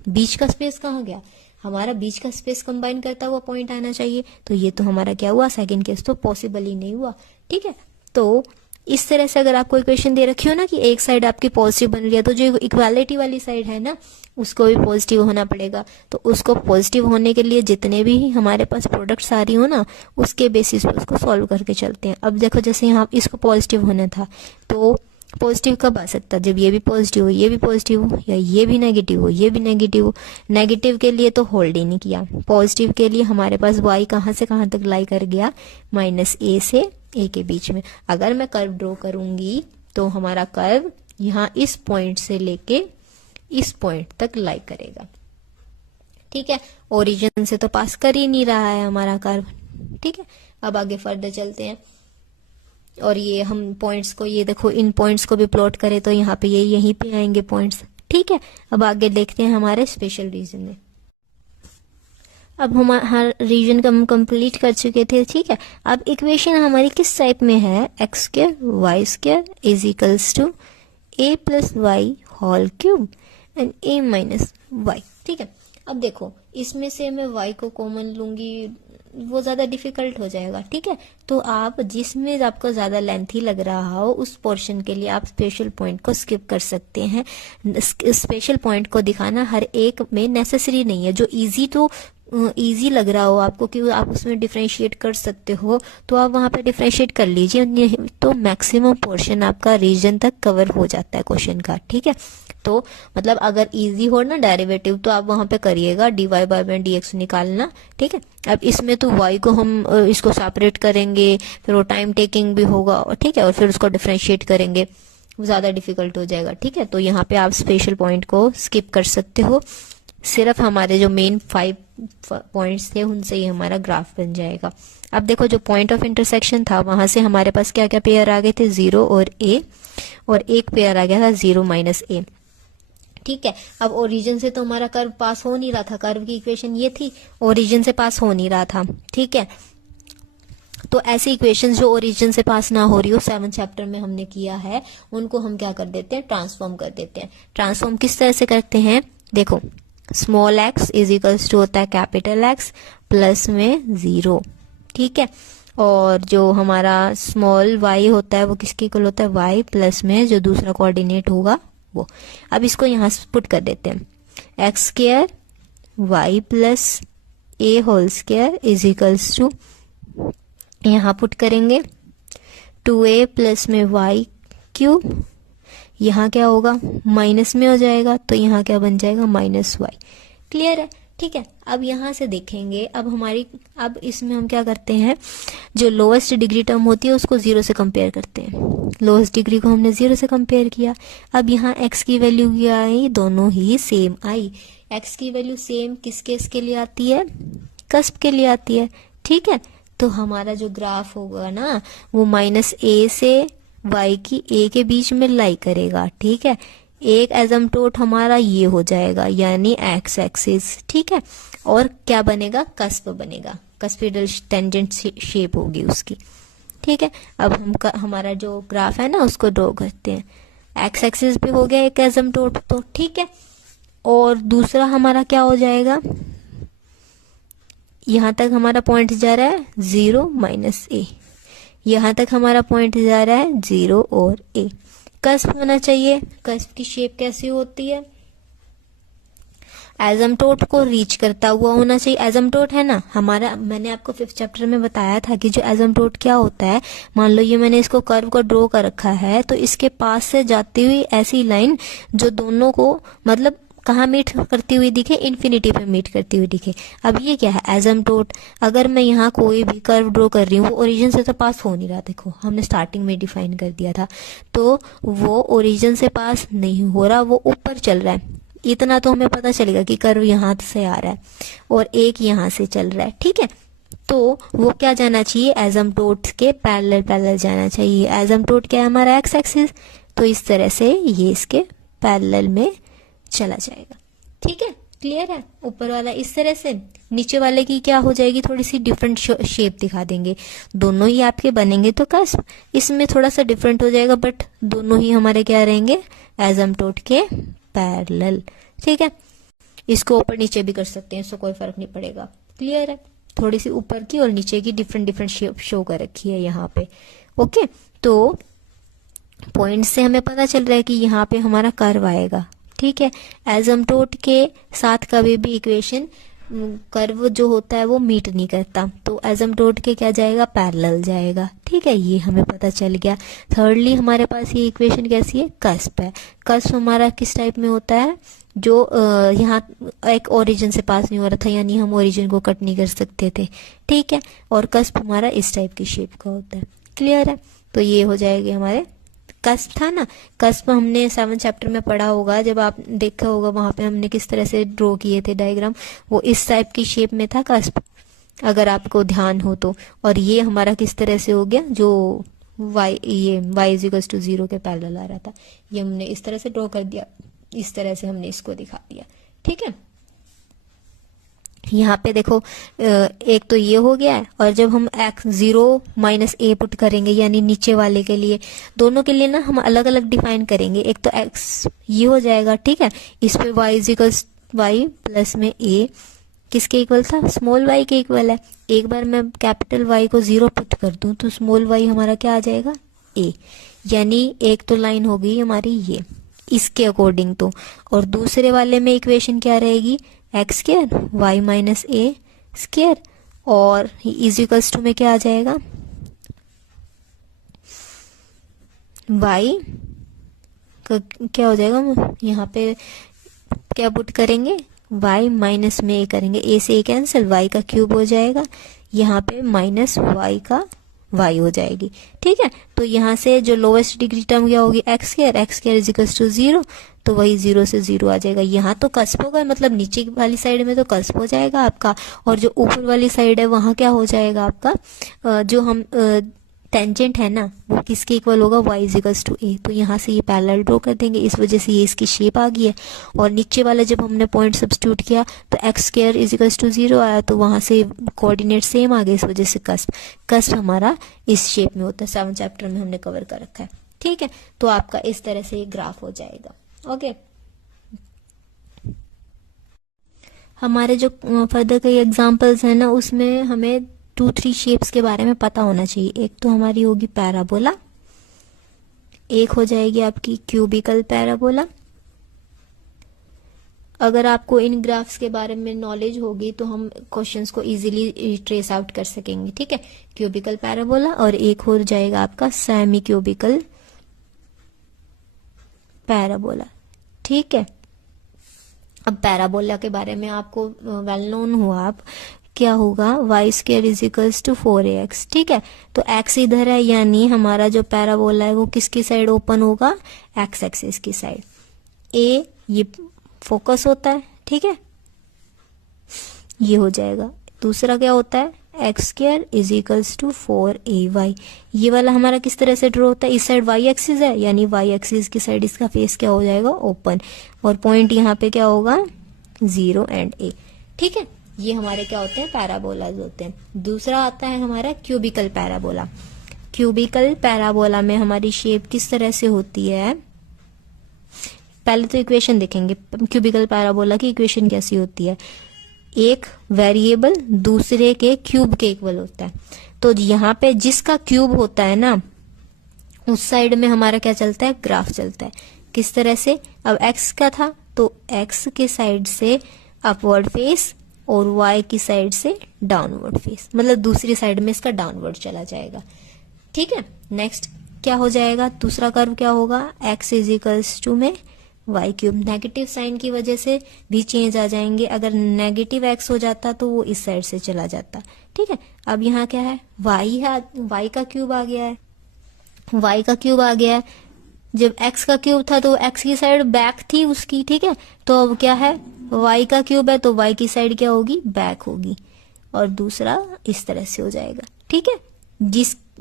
बीच का स्पेस कहाँ गया, हमारा बीच का स्पेस कंबाइन करता हुआ पॉइंट आना चाहिए, तो ये तो हमारा क्या हुआ, सेकंड केस तो पॉसिबल ही नहीं हुआ, ठीक है। तो इस तरह से अगर आपको इक्वेशन दे रखी हो ना कि एक साइड आपकी पॉजिटिव बन रही है, तो जो इक्वालिटी वाली साइड है ना उसको भी पॉजिटिव होना पड़ेगा। तो उसको पॉजिटिव होने के लिए जितने भी हमारे पास प्रोडक्ट्स आ रही हो ना, उसके बेसिस पे उसको सॉल्व करके चलते हैं। अब देखो, जैसे यहाँ इसको पॉजिटिव होना था, तो पॉजिटिव कब आ सकता है, जब ये भी पॉजिटिव हो, ये भी पॉजिटिव हो, या ये भी नेगेटिव हो, ये भी नेगेटिव हो। नेगेटिव के लिए तो होल्ड ही नहीं किया, पॉजिटिव के लिए हमारे पास y कहाँ से कहाँ तक लाई कर गया, -a से a के बीच में। अगर मैं कर्व ड्रॉ करूंगी तो हमारा कर्व यहाँ इस पॉइंट से लेके इस पॉइंट तक लाई करेगा, ठीक है, ओरिजिन से तो पास कर ही नहीं रहा है हमारा कर्व, ठीक है। अब आगे फर्दर चलते हैं, और ये हम पॉइंट्स को, ये देखो इन पॉइंट्स को भी प्लॉट करें तो यहाँ पे ये यहीं पे आएंगे पॉइंट्स, ठीक है। अब आगे देखते हैं हमारे स्पेशल रीजन में। अब हर रीजन का हम कंप्लीट कर चुके थे, ठीक है। अब इक्वेशन हमारी किस टाइप में है, x square y square is equals to a plus y whole cube and a minus y, ठीक है। अब देखो इसमें से मैं y को कॉमन लूंगी, वो ज्यादा डिफिकल्ट हो जाएगा, ठीक है। तो आप जिसमें आपको ज्यादा लेंथी लग रहा हो उस पोर्शन के लिए आप स्पेशल पॉइंट को स्किप कर सकते हैं। स्पेशल पॉइंट को दिखाना हर एक में नेसेसरी नहीं है। जो इजी तो इजी लग रहा हो आपको कि आप उसमें डिफरेंशिएट कर सकते हो तो आप वहां पे डिफरेंशिएट कर लीजिए, तो मैक्सिमम पोर्शन आपका रीजन तक कवर हो जाता है क्वेश्चन का, ठीक है। तो मतलब अगर इजी हो ना डेरिवेटिव तो आप वहां पे करिएगा, dy बाय dx निकालना, ठीक है। अब इसमें तो y को हम इसको सेपरेट करेंगे, फिर वो टाइम टेकिंग भी होगा, ठीक है, और फिर उसको डिफरेंशिएट करेंगे, ज्यादा डिफिकल्ट हो जाएगा, ठीक है। तो यहाँ पे आप स्पेशल पॉइंट को स्किप कर सकते हो, सिर्फ हमारे जो मेन 5 पॉइंट्स थे उनसे ही हमारा ग्राफ बन जाएगा। अब देखो जो पॉइंट ऑफ इंटरसेक्शन था वहां से हमारे पास क्या क्या पेयर आ गए थे, 0 और a, और एक पेयर आ गया था 0 माइनस a, ठीक है। अब ओरिजिन से तो हमारा कर्व पास हो नहीं रहा था, कर्व की इक्वेशन ये थी, ओरिजिन से पास हो नहीं रहा था, ठीक है। तो ऐसी इक्वेशंस जो ओरिजिन से पास ना हो रही हो 7th चैप्टर में हमने किया है, उनको हम क्या कर देते हैं, ट्रांसफॉर्म कर देते हैं। ट्रांसफॉर्म किस तरह से करते हैं, देखो small x is equals to होता है कैपिटल एक्स प्लस में 0, ठीक है। और जो हमारा स्मॉल वाई होता है वो किसके इक्वल होता है, वाई प्लस में जो दूसरा कोऑर्डिनेट होगा वो। अब इसको यहाँ पुट कर देते हैं, x square y plus a whole square is equals to, यहाँ पुट करेंगे 2a प्लस में वाई क्यूब, यहाँ क्या होगा माइनस में हो जाएगा, तो यहाँ क्या बन जाएगा माइनस वाई। क्लियर है, ठीक है। अब यहाँ से देखेंगे, अब इसमें हम क्या करते हैं, जो लोएस्ट डिग्री टर्म होती है उसको 0 से कंपेयर करते हैं। लोएस्ट डिग्री को हमने 0 से कंपेयर किया। अब यहाँ x की वैल्यू क्या आई, दोनों ही सेम आई। x की वैल्यू सेम किस केस के लिए आती है, कस्प के लिए आती है, ठीक है। तो हमारा जो ग्राफ होगा ना वो -a से y की a के बीच में लाई करेगा, ठीक है। एक एजम्प्टोट हमारा ये हो जाएगा यानी एक्स एक्सिस, ठीक है। और क्या बनेगा, कस्प बनेगा, कस्पिडल टेंजेंट शेप होगी उसकी, ठीक है। अब हमारा जो ग्राफ है ना उसको ड्रॉ करते हैं, एक्स एक्सिस पे हो गया एक एजम्प्टोट तो, ठीक है। और दूसरा हमारा क्या हो जाएगा, यहां तक हमारा पॉइंट जा रहा है 0 माइनस a, यहां तक हमारा पॉइंट जा रहा है 0 और a। कस्प होना चाहिए, कस्प की शेप कैसी होती है, एजम्प्टोट को रीच करता हुआ होना चाहिए। एजम्प्टोट है ना हमारा, मैंने आपको 5th चैप्टर में बताया था कि जो एजम्प्टोट क्या होता है, मान लो ये मैंने इसको कर्व को ड्रॉ कर रखा है, तो इसके पास से जाती हुई ऐसी लाइन जो दोनों को मतलब कहाँ मीट करती हुई दिखे, इन्फिनिटी पे मीट करती हुई दिखे। अब ये क्या है, एजम्प्टोट। अगर मैं यहाँ कोई भी कर्व ड्रॉ कर रही हूँ वो ओरिजिन से तो पास हो नहीं रहा, देखो हमने स्टार्टिंग में डिफाइन कर दिया था, तो वो ओरिजिन से पास नहीं हो रहा, वो ऊपर चल रहा है। इतना तो हमें पता चलेगा कि कर्व यहाँ से आ रहा है और एक यहाँ से चल रहा है, ठीक है। तो वो क्या जाना चाहिए, एजम्प्टोट के पैरेलल जाना चाहिए। एजम्प्टोट क्या है हमारा, एक्स एक्सिस, तो इस तरह से ये इसके पैरेलल में चला जाएगा, ठीक है। क्लियर है, ऊपर वाला इस तरह से, नीचे वाले की क्या हो जाएगी, थोड़ी सी डिफरेंट शेप दिखा देंगे। दोनों ही आपके बनेंगे तो कस्प, इसमें थोड़ा सा डिफरेंट हो जाएगा बट दोनों ही हमारे क्या रहेंगे, एजम्प्टोट के पैरेलल, ठीक है। इसको ऊपर नीचे भी कर सकते हैं, इसको कोई फर्क नहीं पड़ेगा। क्लियर है, थोड़ी सी ऊपर की और नीचे की डिफरेंट शेप शो कर रखी है यहाँ पे, ओके। तो पॉइंट से हमें पता चल रहा है कि यहाँ पे हमारा कर्व आएगा, ठीक है। एजम्प्टोट के साथ कभी भी इक्वेशन कर्व जो होता है वो मीट नहीं करता, तो एजम्प्टोट के क्या जाएगा, पैरेलल जाएगा, ठीक है। ये हमें पता चल गया। थर्डली हमारे पास ये इक्वेशन कैसी है, कस्प है। कस्प हमारा किस टाइप में होता है, जो यहाँ एक ओरिजिन से पास नहीं हो रहा था, यानी हम ओरिजिन को कट नहीं कर सकते थे, ठीक है। और कस्प हमारा इस टाइप की शेप का होता है। क्लियर है, तो ये हो जाएगी हमारे कस्प था ना, कस्प हमने 7th चैप्टर में पढ़ा होगा, जब आप देखा होगा वहां पे हमने किस तरह से ड्रॉ किए थे डायग्राम, वो इस टाइप की शेप में था कस्प, अगर आपको ध्यान हो तो। और ये हमारा किस तरह से हो गया, जो ये y इज इक्वल टू 0 के पैरेलल आ रहा था, ये हमने इस तरह से ड्रॉ कर दिया, इस तरह से हमने इसको दिखा दिया, ठीक है। यहाँ पे देखो एक तो ये हो गया है, और जब हम x 0 माइनस a पुट करेंगे यानी नीचे वाले के लिए, दोनों के लिए ना हम अलग अलग डिफाइन करेंगे। एक तो x ये हो जाएगा, ठीक है, इस पे y इजिकल्स वाई प्लस में a किसके इक्वल था, स्मॉल y के इक्वल है। एक बार मैं कैपिटल Y को 0 पुट कर दूं तो स्मॉल y हमारा क्या आ जाएगा, a, यानी एक तो लाइन हो गई हमारी ये इसके अकॉर्डिंग तो, और दूसरे वाले में इक्वेशन क्या रहेगी, एक्स स्क्वायर वाई माइनस ए स्क्वायर, और इजिकल्स टू में क्या आ जाएगा, वाई क्या हो जाएगा, यहाँ पे क्या पुट करेंगे, y माइनस में ए करेंगे, a से a कैंसिल, y का क्यूब हो जाएगा, यहाँ पे माइनस y का y हो जाएगी, ठीक है। तो यहाँ से जो लोवेस्ट डिग्री टर्म क्या होगी, एक्स स्क्वायर इजिकल्स टू 0, तो वही 0 से 0 आ जाएगा। यहाँ तो कस्प होगा, मतलब नीचे वाली साइड में तो कस्प हो जाएगा आपका, और जो ऊपर वाली साइड है वहाँ क्या हो जाएगा आपका, जो हम टेंजेंट है ना वो किसके इक्वल होगा, y इजिकल्स टू ए। तो यहाँ से ये पैरेलल ड्रॉ कर देंगे, इस वजह से ये इसकी शेप आ गई है। और नीचे वाला जब हमने पॉइंट सब्स्टिट्यूट किया तो एक्स स्क्वायर इजिकल्स टू 0 आया, तो वहाँ से कोऑर्डिनेट सेम आ गए, इस वजह से कस्प हमारा इस शेप में होता है। 7 चैप्टर में हमने कवर कर रखा है, ठीक है। तो आपका इस तरह से ये ग्राफ हो जाएगा, ओके। हमारे जो फर्दर कई एग्जाम्पल्स हैं ना, उसमें हमें 2-3 शेप्स के बारे में पता होना चाहिए। एक तो हमारी होगी पैराबोला, एक हो जाएगी आपकी क्यूबिकल पैराबोला। अगर आपको इन ग्राफ्स के बारे में नॉलेज होगी तो हम क्वेश्चंस को इजीली ट्रेस आउट कर सकेंगे, ठीक है। क्यूबिकल पैराबोला, और एक हो जाएगा आपका सेमी क्यूबिकल पैराबोला, ठीक है। अब पैराबोला के बारे में आपको वेल नोन हुआ, आप क्या होगा, Y square equals to 4ax, ठीक है। तो x इधर है, यानी हमारा जो पैराबोला है वो किसकी साइड ओपन होगा, x एक्सिस की साइड। a ये फोकस होता है, ठीक है, ये हो जाएगा। दूसरा क्या होता है, x square equals to 4ay, ये वाला हमारा किस तरह से ड्रॉ होता है, इस साइड y एक्सिस है, यानी y एक्सिस की साइड इसका फेस क्या हो जाएगा, ओपन, और पॉइंट यहाँ पे क्या होगा, 0 एंड a, ठीक है। ये हमारे क्या होते हैं, पैराबोलाज होते हैं। दूसरा आता है हमारा क्यूबिकल पैराबोला। क्यूबिकल पैराबोला में हमारी शेप किस तरह से होती है, पहले तो इक्वेशन देखेंगे क्यूबिकल पैराबोला की। इक्वेशन कैसी होती है, एक वेरिएबल दूसरे के क्यूब के इक्वल होता है। तो यहाँ पे जिसका क्यूब होता है ना, उस साइड में हमारा क्या चलता है, ग्राफ चलता है। किस तरह से, अब x का था तो x के साइड से अपवर्ड फेस, और y की साइड से डाउनवर्ड फेस, मतलब दूसरी साइड में इसका डाउनवर्ड चला जाएगा, ठीक है। नेक्स्ट क्या हो जाएगा, दूसरा कर्व क्या होगा, x इजिकल्स टू में y क्यूब। नेगेटिव साइन की वजह से भी चेंज आ जाएंगे, अगर नेगेटिव x हो जाता तो वो इस साइड से चला जाता, ठीक है। अब यहाँ क्या है, y का क्यूब आ गया है, y का क्यूब आ गया है। जब x का क्यूब था तो x की साइड बैक थी उसकी, ठीक है। तो अब क्या है, y का क्यूब है तो y की साइड क्या होगी, बैक होगी, और दूसरा इस तरह से हो जाएगा, ठीक है।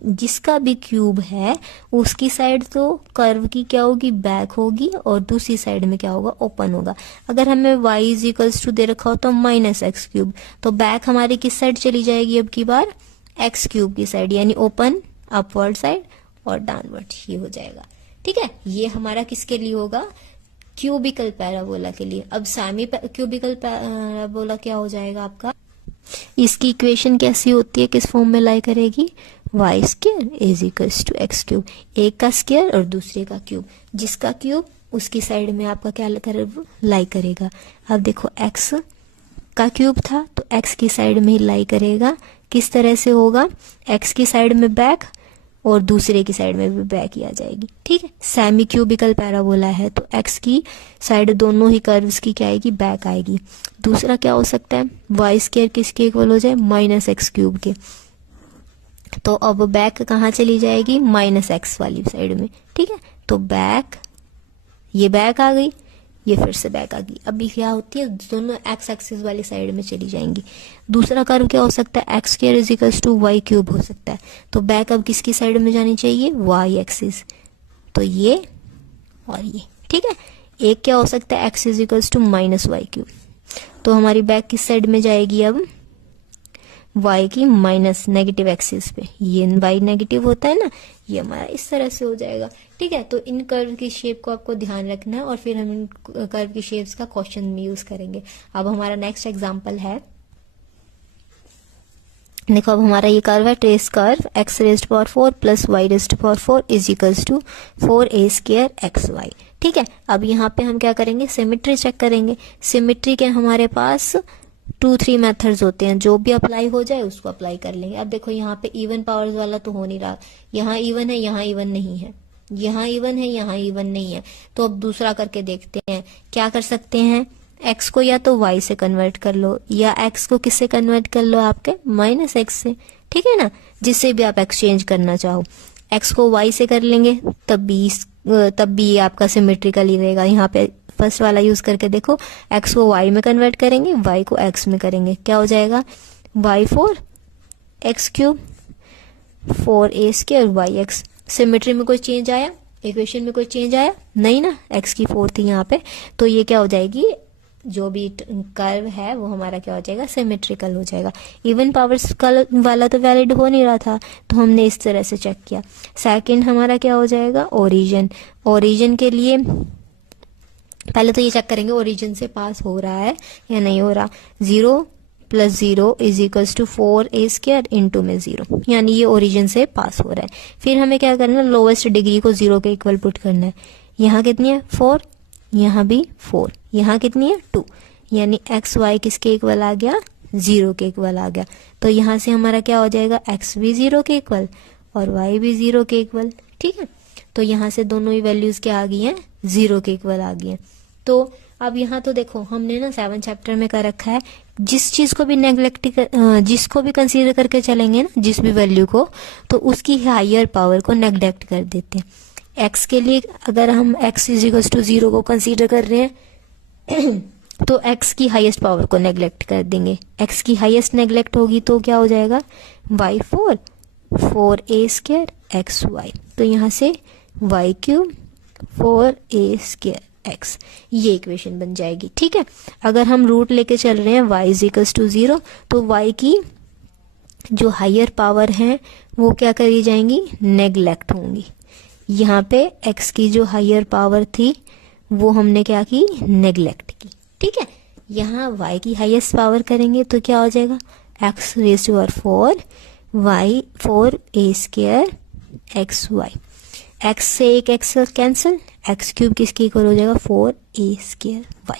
जिसका भी क्यूब है उसकी साइड तो कर्व की क्या होगी, बैक होगी, और दूसरी साइड में क्या होगा, ओपन होगा। अगर हमें y इज इक्वल्स टू दे रखा हो तो माइनस एक्स क्यूब, तो बैक हमारी किस साइड चली जाएगी अब की बार, एक्स क्यूब की साइड, यानी ओपन अपवर्ड साइड और डाउनवर्ड, ये हो जाएगा, ठीक है। ये हमारा किसके लिए होगा, क्यूबिकल पैराबोला के लिए। अब सेमी क्यूबिकल पैराबोला क्या हो जाएगा आपका, इसकी इक्वेशन कैसी होती है, किस फॉर्म में लाई करेगी, y square is equals to x cube, एक का स्क्वायर और दूसरे का क्यूब, जिसका क्यूब उसकी साइड में आपका क्या लाई करेगा। अब देखो एक्स का क्यूब था तो एक्स की साइड में ही लाई करेगा, किस तरह से होगा, एक्स की साइड में बैक और दूसरे की साइड में भी बैक ही आ जाएगी, ठीक है। सेमी क्यूबिकल पैराबोला है तो एक्स की साइड दोनों ही कर्व्स की क्या आएगी, बैक आएगी। दूसरा क्या हो सकता है, वाई स्क्वायर किसके इक्वल हो जाए, माइनस एक्स क्यूब के, तो अब बैक कहाँ चली जाएगी, माइनस एक्स वाली साइड में, ठीक है। तो बैक, ये बैक आ गई, ये फिर से बैक आ गई। अभी क्या होती है, दोनों एक्स एक्सिस वाली साइड में चली जाएंगी। दूसरा कर्व क्या हो सकता है, x square is equals to y cube हो सकता है, तो बैक अब किसकी साइड में जानी चाहिए, वाई एक्सिस, तो ये और ये, ठीक है। एक क्या हो सकता है, x is equals to minus y cube. तो हमारी बैक किस साइड में जाएगी अब, y की माइनस नेगेटिव एक्सिस पे। ये y नेगेटिव होता है ना, ये हमारा इस तरह से हो जाएगा। ठीक है, तो इन कर्व की शेप को आपको ध्यान रखना है और फिर हम इन कर्व की शेप्स का क्वेश्चन में यूज करेंगे। अब हमारा नेक्स्ट एग्जांपल है, देखो अब हमारा ये कर्व है, trace curve x raised power 4 plus y raised power 4 is equals to 4a square xy। ठीक है, अब यहाँ पे हम क्या करेंगे, सिमेट्री चेक करेंगे। सिमेट्री के हमारे पास 2-3 मेथड्स होते हैं, जो भी अप्लाई हो जाए उसको अप्लाई कर लेंगे। अब देखो यहाँ पे इवन पावर्स वाला तो हो नहीं रहा, यहाँ इवन है, यहाँ इवन नहीं है, यहाँ इवन है, यहाँ इवन नहीं है। तो अब दूसरा करके देखते हैं, क्या कर सकते हैं, x को या तो y से कन्वर्ट कर लो, या x को किससे कन्वर्ट कर लो, आपके माइनस x से। ठीक है ना, जिससे भी आप एक्सचेंज करना चाहो। x को y से कर लेंगे तब भी ये आपका सिमेट्रिकल ही रहेगा। यहाँ पे फर्स्ट वाला यूज करके देखो, x को y में कन्वर्ट करेंगे, y को x में करेंगे, क्या हो जाएगा, y4 x cube 4a square y x। Symmetry में कोई चेंज आया, इक्वेशन में कोई चेंज आया नहीं ना, x की 4 थी यहाँ पे, तो ये क्या हो जाएगी, जो भी कर्व है वो हमारा क्या हो जाएगा, सिमेट्रिकल हो जाएगा। इवन पावर्स वाला तो वैलिड हो नहीं रहा था, तो हमने इस तरह से चेक किया। सेकंड हमारा क्या हो जाएगा, ओरिजिन। ओरिजिन के लिए पहले तो ये चेक करेंगे ओरिजिन से पास हो रहा है या नहीं हो रहा। 0 plus 0 is equals to 4a square into में 0, यानी ये ओरिजिन से पास हो रहा है। फिर हमें क्या करना है, लोवेस्ट डिग्री को 0 के इक्वल पुट करना है। यहाँ कितनी है 4, यहाँ भी 4, यहाँ कितनी है 2, यानी एक्स वाई किसके इक्वल आ गया, 0 के इक्वल आ गया। तो यहाँ से हमारा क्या हो जाएगा, x भी 0 के इक्वल और y भी 0 के इक्वल। ठीक है, तो यहाँ से दोनों ही वैल्यूज क्या आ गई हैं, 0 के इक्वल आ गई हैं। तो अब यहाँ तो देखो हमने ना 7 चैप्टर में कर रखा है, जिस चीज को भी जिसको भी कंसीडर करके चलेंगे ना, जिस भी वैल्यू को, तो उसकी हायर पावर को नेग्लेक्ट कर देते हैं। x के लिए अगर हम x इज इक्वल टू 0 को कंसीडर कर रहे हैं तो x की हाईएस्ट पावर को नेग्लेक्ट कर देंगे। x की हाईएस्ट नेग्लेक्ट होगी तो क्या हो जाएगा, y4 4a स्क्वायर xy। तो यहाँ से y cube 4a square x, ये इक्वेशन बन जाएगी। ठीक है, अगर हम रूट लेके चल रहे हैं y इज इक्वल टू 0, तो y की जो हायर पावर है वो क्या करी जाएंगी, नेग्लेक्ट होंगी। यहाँ पे x की जो हायर पावर थी वो हमने क्या की, नेग्लेक्ट की। ठीक है, यहाँ y की हाईएस्ट पावर करेंगे तो क्या हो जाएगा, x raise to power 4 y 4a square xy। x से एक x कैंसिल, x क्यूब किसके इक्वल हो जाएगा, 4a स्क्वायर y।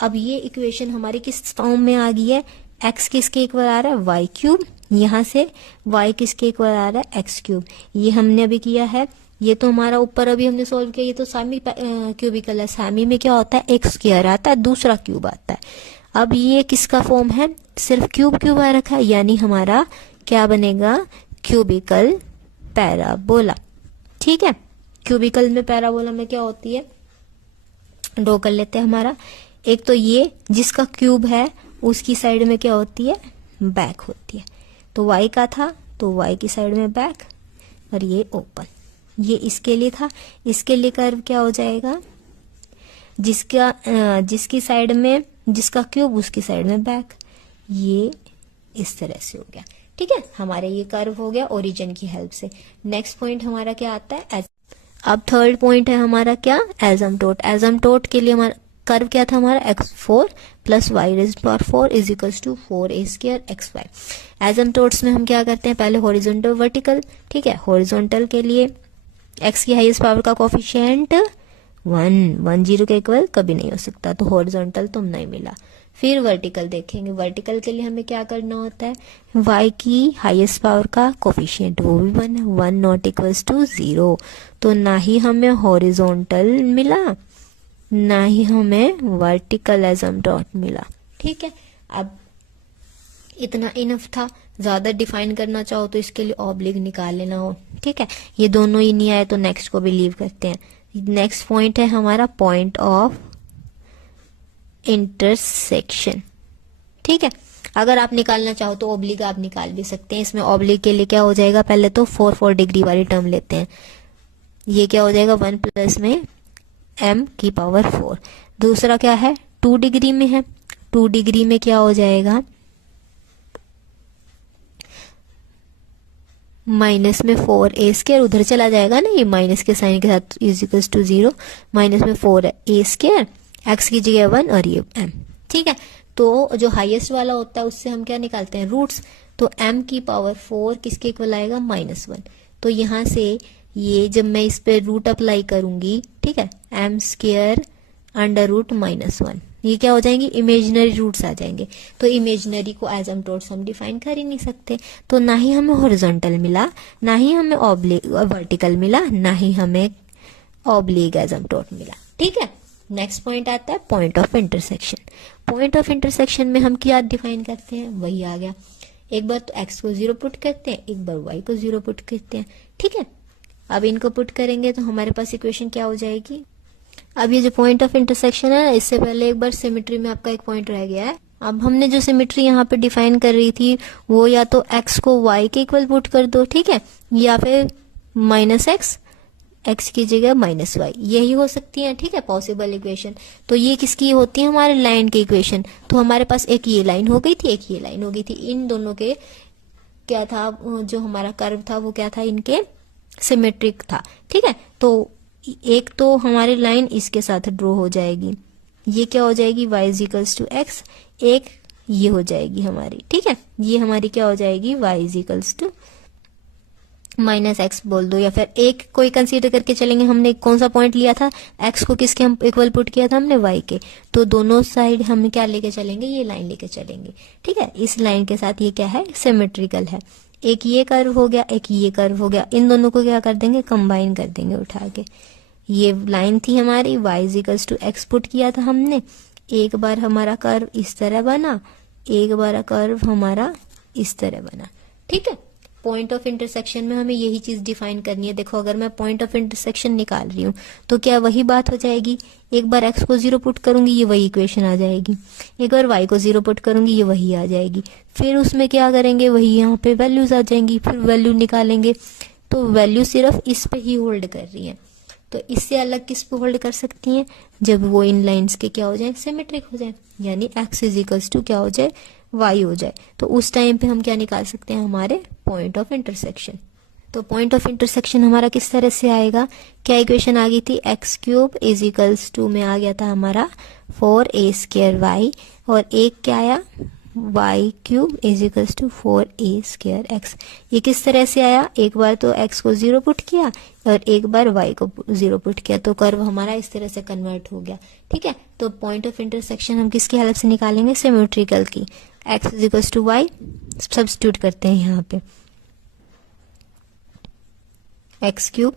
अब ये इक्वेशन हमारी किस फॉर्म में आ गई है, x किसके इक्वल आ रहा है, y क्यूब, यहाँ से y किसके इक्वल आ रहा है, x क्यूब। ये हमने अभी किया है, ये तो हमारा ऊपर अभी हमने सॉल्व किया, ये तो सेमी क्यूबिकल है। सेमी में क्या होता है, एक स्क्वायर आता है, दूसरा क्यूब आता है। अब ये किसका फॉर्म है, सिर्फ क्यूब क्यूब आ रखा है, यानी हमारा क्या बनेगा, क्यूबिकल पैराबोला। ठीक है, क्यूबिकल में पैराबोला में क्या होती है, ड्रॉ कर लेते हैं। हमारा एक तो ये जिसका क्यूब है उसकी साइड में क्या होती है, बैक होती है। तो y का था तो y की साइड में बैक, और ये ओपन। ये इसके लिए था, इसके लिए कर्व क्या हो जाएगा, जिसकी साइड में जिसका क्यूब उसकी साइड में बैक, ये इस तरह से हो गया। ठीक है, हमारे ये कर्व हो गया ओरिजिन की हेल्प से। नेक्स्ट पॉइंट हमारा क्या आता है, अब थर्ड पॉइंट है हमारा क्या, एजम्पटोट। एजम्पटोट के लिए हमारा कर्व क्या था, हमारा x4 plus y raised power 4 is equals to 4a square xy। Asymptotes में हम क्या करते हैं, पहले हॉरिजॉन्टल वर्टिकल। ठीक है, हॉरिजॉन्टल के लिए x की हाईएस्ट पावर का कोफिशिएंट 1 0 के इक्वल कभी नहीं हो सकता, तो हॉरिजॉन्टल तो नहीं मिला। फिर वर्टिकल देखेंगे, वर्टिकल के लिए हमें क्या करना होता है, y की हाईएस्ट पावर का कोफिशिएंट वो भी 1 है, 1 नॉट इक्वल्स टू 0। तो ना ही हमें हॉरिजॉन्टल मिला ना ही हमें वर्टिकल एजम्पटोट मिला। ठीक है, अब इतना इनफ था, ज्यादा डिफाइन करना चाहो तो इसके लिए ऑब्लिक निकाल लेना हो। ठीक है, ये दोनों ही नहीं आए तो नेक्स्ट को भी लीव करते हैं। नेक्स्ट पॉइंट है हमारा पॉइंट ऑफ इंटरसेक्शन। ठीक है, अगर आप निकालना चाहो तो ऑब्लिक आप निकाल भी सकते हैं। इसमें ऑब्लिक के लिए क्या हो जाएगा, पहले तो 4 डिग्री वाली टर्म लेते हैं। ये क्या हो जाएगा, 1 प्लस में m की पावर 4। दूसरा क्या है, 2 डिग्री में है, 2 डिग्री में क्या हो जाएगा, माइनस में 4a², उधर चला जाएगा ना ये माइनस के साइन के साथ, इज इक्वल्स टू 0, माइनस में 4a², x की जगह 1 और ये m। ठीक है, तो जो हाईएस्ट वाला होता है उससे हम क्या निकालते हैं, रूट्स। तो m की पावर 4 किसके इक्वल आएगा, -1। तो यहां से ये जब मैं इस पे रूट अप्लाई करूंगी, ठीक है, m² अंडर रूट -1, ये क्या हो जाएंगे, इमेजिनरी रूट्स आ जाएंगे। तो इमेजिनरी को एज एसिम्पटोट्स हम डिफाइन कर ही नहीं सकते, तो ना ही हमें हॉरिजॉन्टल मिला, ना ही हमें वर्टिकल मिला, ना ही हमें ऑब्लिक एसिम्पटोट मिला। ठीक है, नेक्स्ट पॉइंट आता है point of intersection. Point of intersection में हम क्या डिफाइन करते हैं, वही आ गया, एक बार तो x को 0 पुट करते हैं, एक बार y को 0 पुट करते हैं। ठीक है, अब इनको पुट करेंगे तो हमारे पास इक्वेशन क्या हो जाएगी। अब ये जो पॉइंट ऑफ इंटरसेक्शन है, इससे पहले एक बार सिमेट्री में आपका एक पॉइंट रह गया है। अब हमने जो सिमेट्री यहाँ पे डिफाइन कर रही थी, वो या तो x को y के इक्वल पुट कर दो, ठीक है, या फिर -x, x की जगह -y, यही हो सकती है। ठीक है, पॉसिबल इक्वेशन। तो ये किसकी होती है, हमारे लाइन की इक्वेशन। तो हमारे पास एक ये लाइन हो गई थी, एक ये लाइन हो गई थी, इन दोनों के क्या था, जो हमारा कर्व था वो क्या था, इनके सिमेट्रिक था। ठीक है, तो एक तो हमारी लाइन इसके साथ ड्रॉ हो जाएगी, ये क्या हो जाएगी, y इक्वल्स टू x, एक ये हो जाएगी हमारी। ठीक है, ये हमारी क्या हो जाएगी, y इक्वल्स टू -x बोल दो, या फिर एक कोई कंसीडर करके चलेंगे। हमने कौन सा पॉइंट लिया था, x को किसके हम इक्वल पुट किया था हमने, y के। तो दोनों साइड हम क्या लेके चलेंगे, ये लाइन लेके चलेंगे। ठीक है, इस लाइन के साथ ये क्या है, सिमेट्रिकल है। एक ये कर्व हो गया, एक ये कर्व हो गया, इन दोनों को क्या कर देंगे, कंबाइन कर देंगे उठा के। ये लाइन थी हमारी, y equals to x put किया था हमने, एक बार हमारा कर्व इस तरह बना, एक बार कर्व हमारा इस तरह बना। ठीक है, पॉइंट ऑफ इंटरसेक्शन में हमें यही चीज डिफाइन करनी है। देखो, अगर मैं पॉइंट ऑफ इंटरसेक्शन निकाल रही हूँ तो क्या वही बात हो जाएगी, एक बार x को 0 पुट करूंगी, ये वही इक्वेशन आ जाएगी, एक बार y को 0 पुट करूंगी, ये वही आ जाएगी। फिर उसमें क्या करेंगे, वही यहाँ पे वैल्यूज आ जाएंगी, फिर वैल्यू निकालेंगे, तो वैल्यू सिर्फ इस पे ही होल्ड कर रही है। तो इससे अलग किस पे होल्ड कर सकती हैं, जब वो इन लाइंस के क्या हो जाए, सिमेट्रिक हो जाए, यानी x इक्वल्स टू क्या हो जाए, y हो जाए। तो उस टाइम पे हम क्या निकाल सकते हैं, हमारे पॉइंट ऑफ इंटरसेक्शन। तो पॉइंट ऑफ इंटरसेक्शन हमारा किस तरह से आएगा, क्या इक्वेशन आ गई थी, x³ इक्वल्स टू में आ गया था हमारा 4a² और एक क्या आया, y³ इक्वल्स टू 4a²x। ये किस तरह से आया, एक बार तो x को 0 पुट किया और एक बार y को 0 पुट किया, तो कर्व हमारा इस तरह से कन्वर्ट हो गया। ठीक है, तो पॉइंट ऑफ इंटरसेक्शन हम किसकी हेल्प से निकालेंगे, सिमेट्रिकल की। x equals to y substitute करते हैं यहाँ पे, x³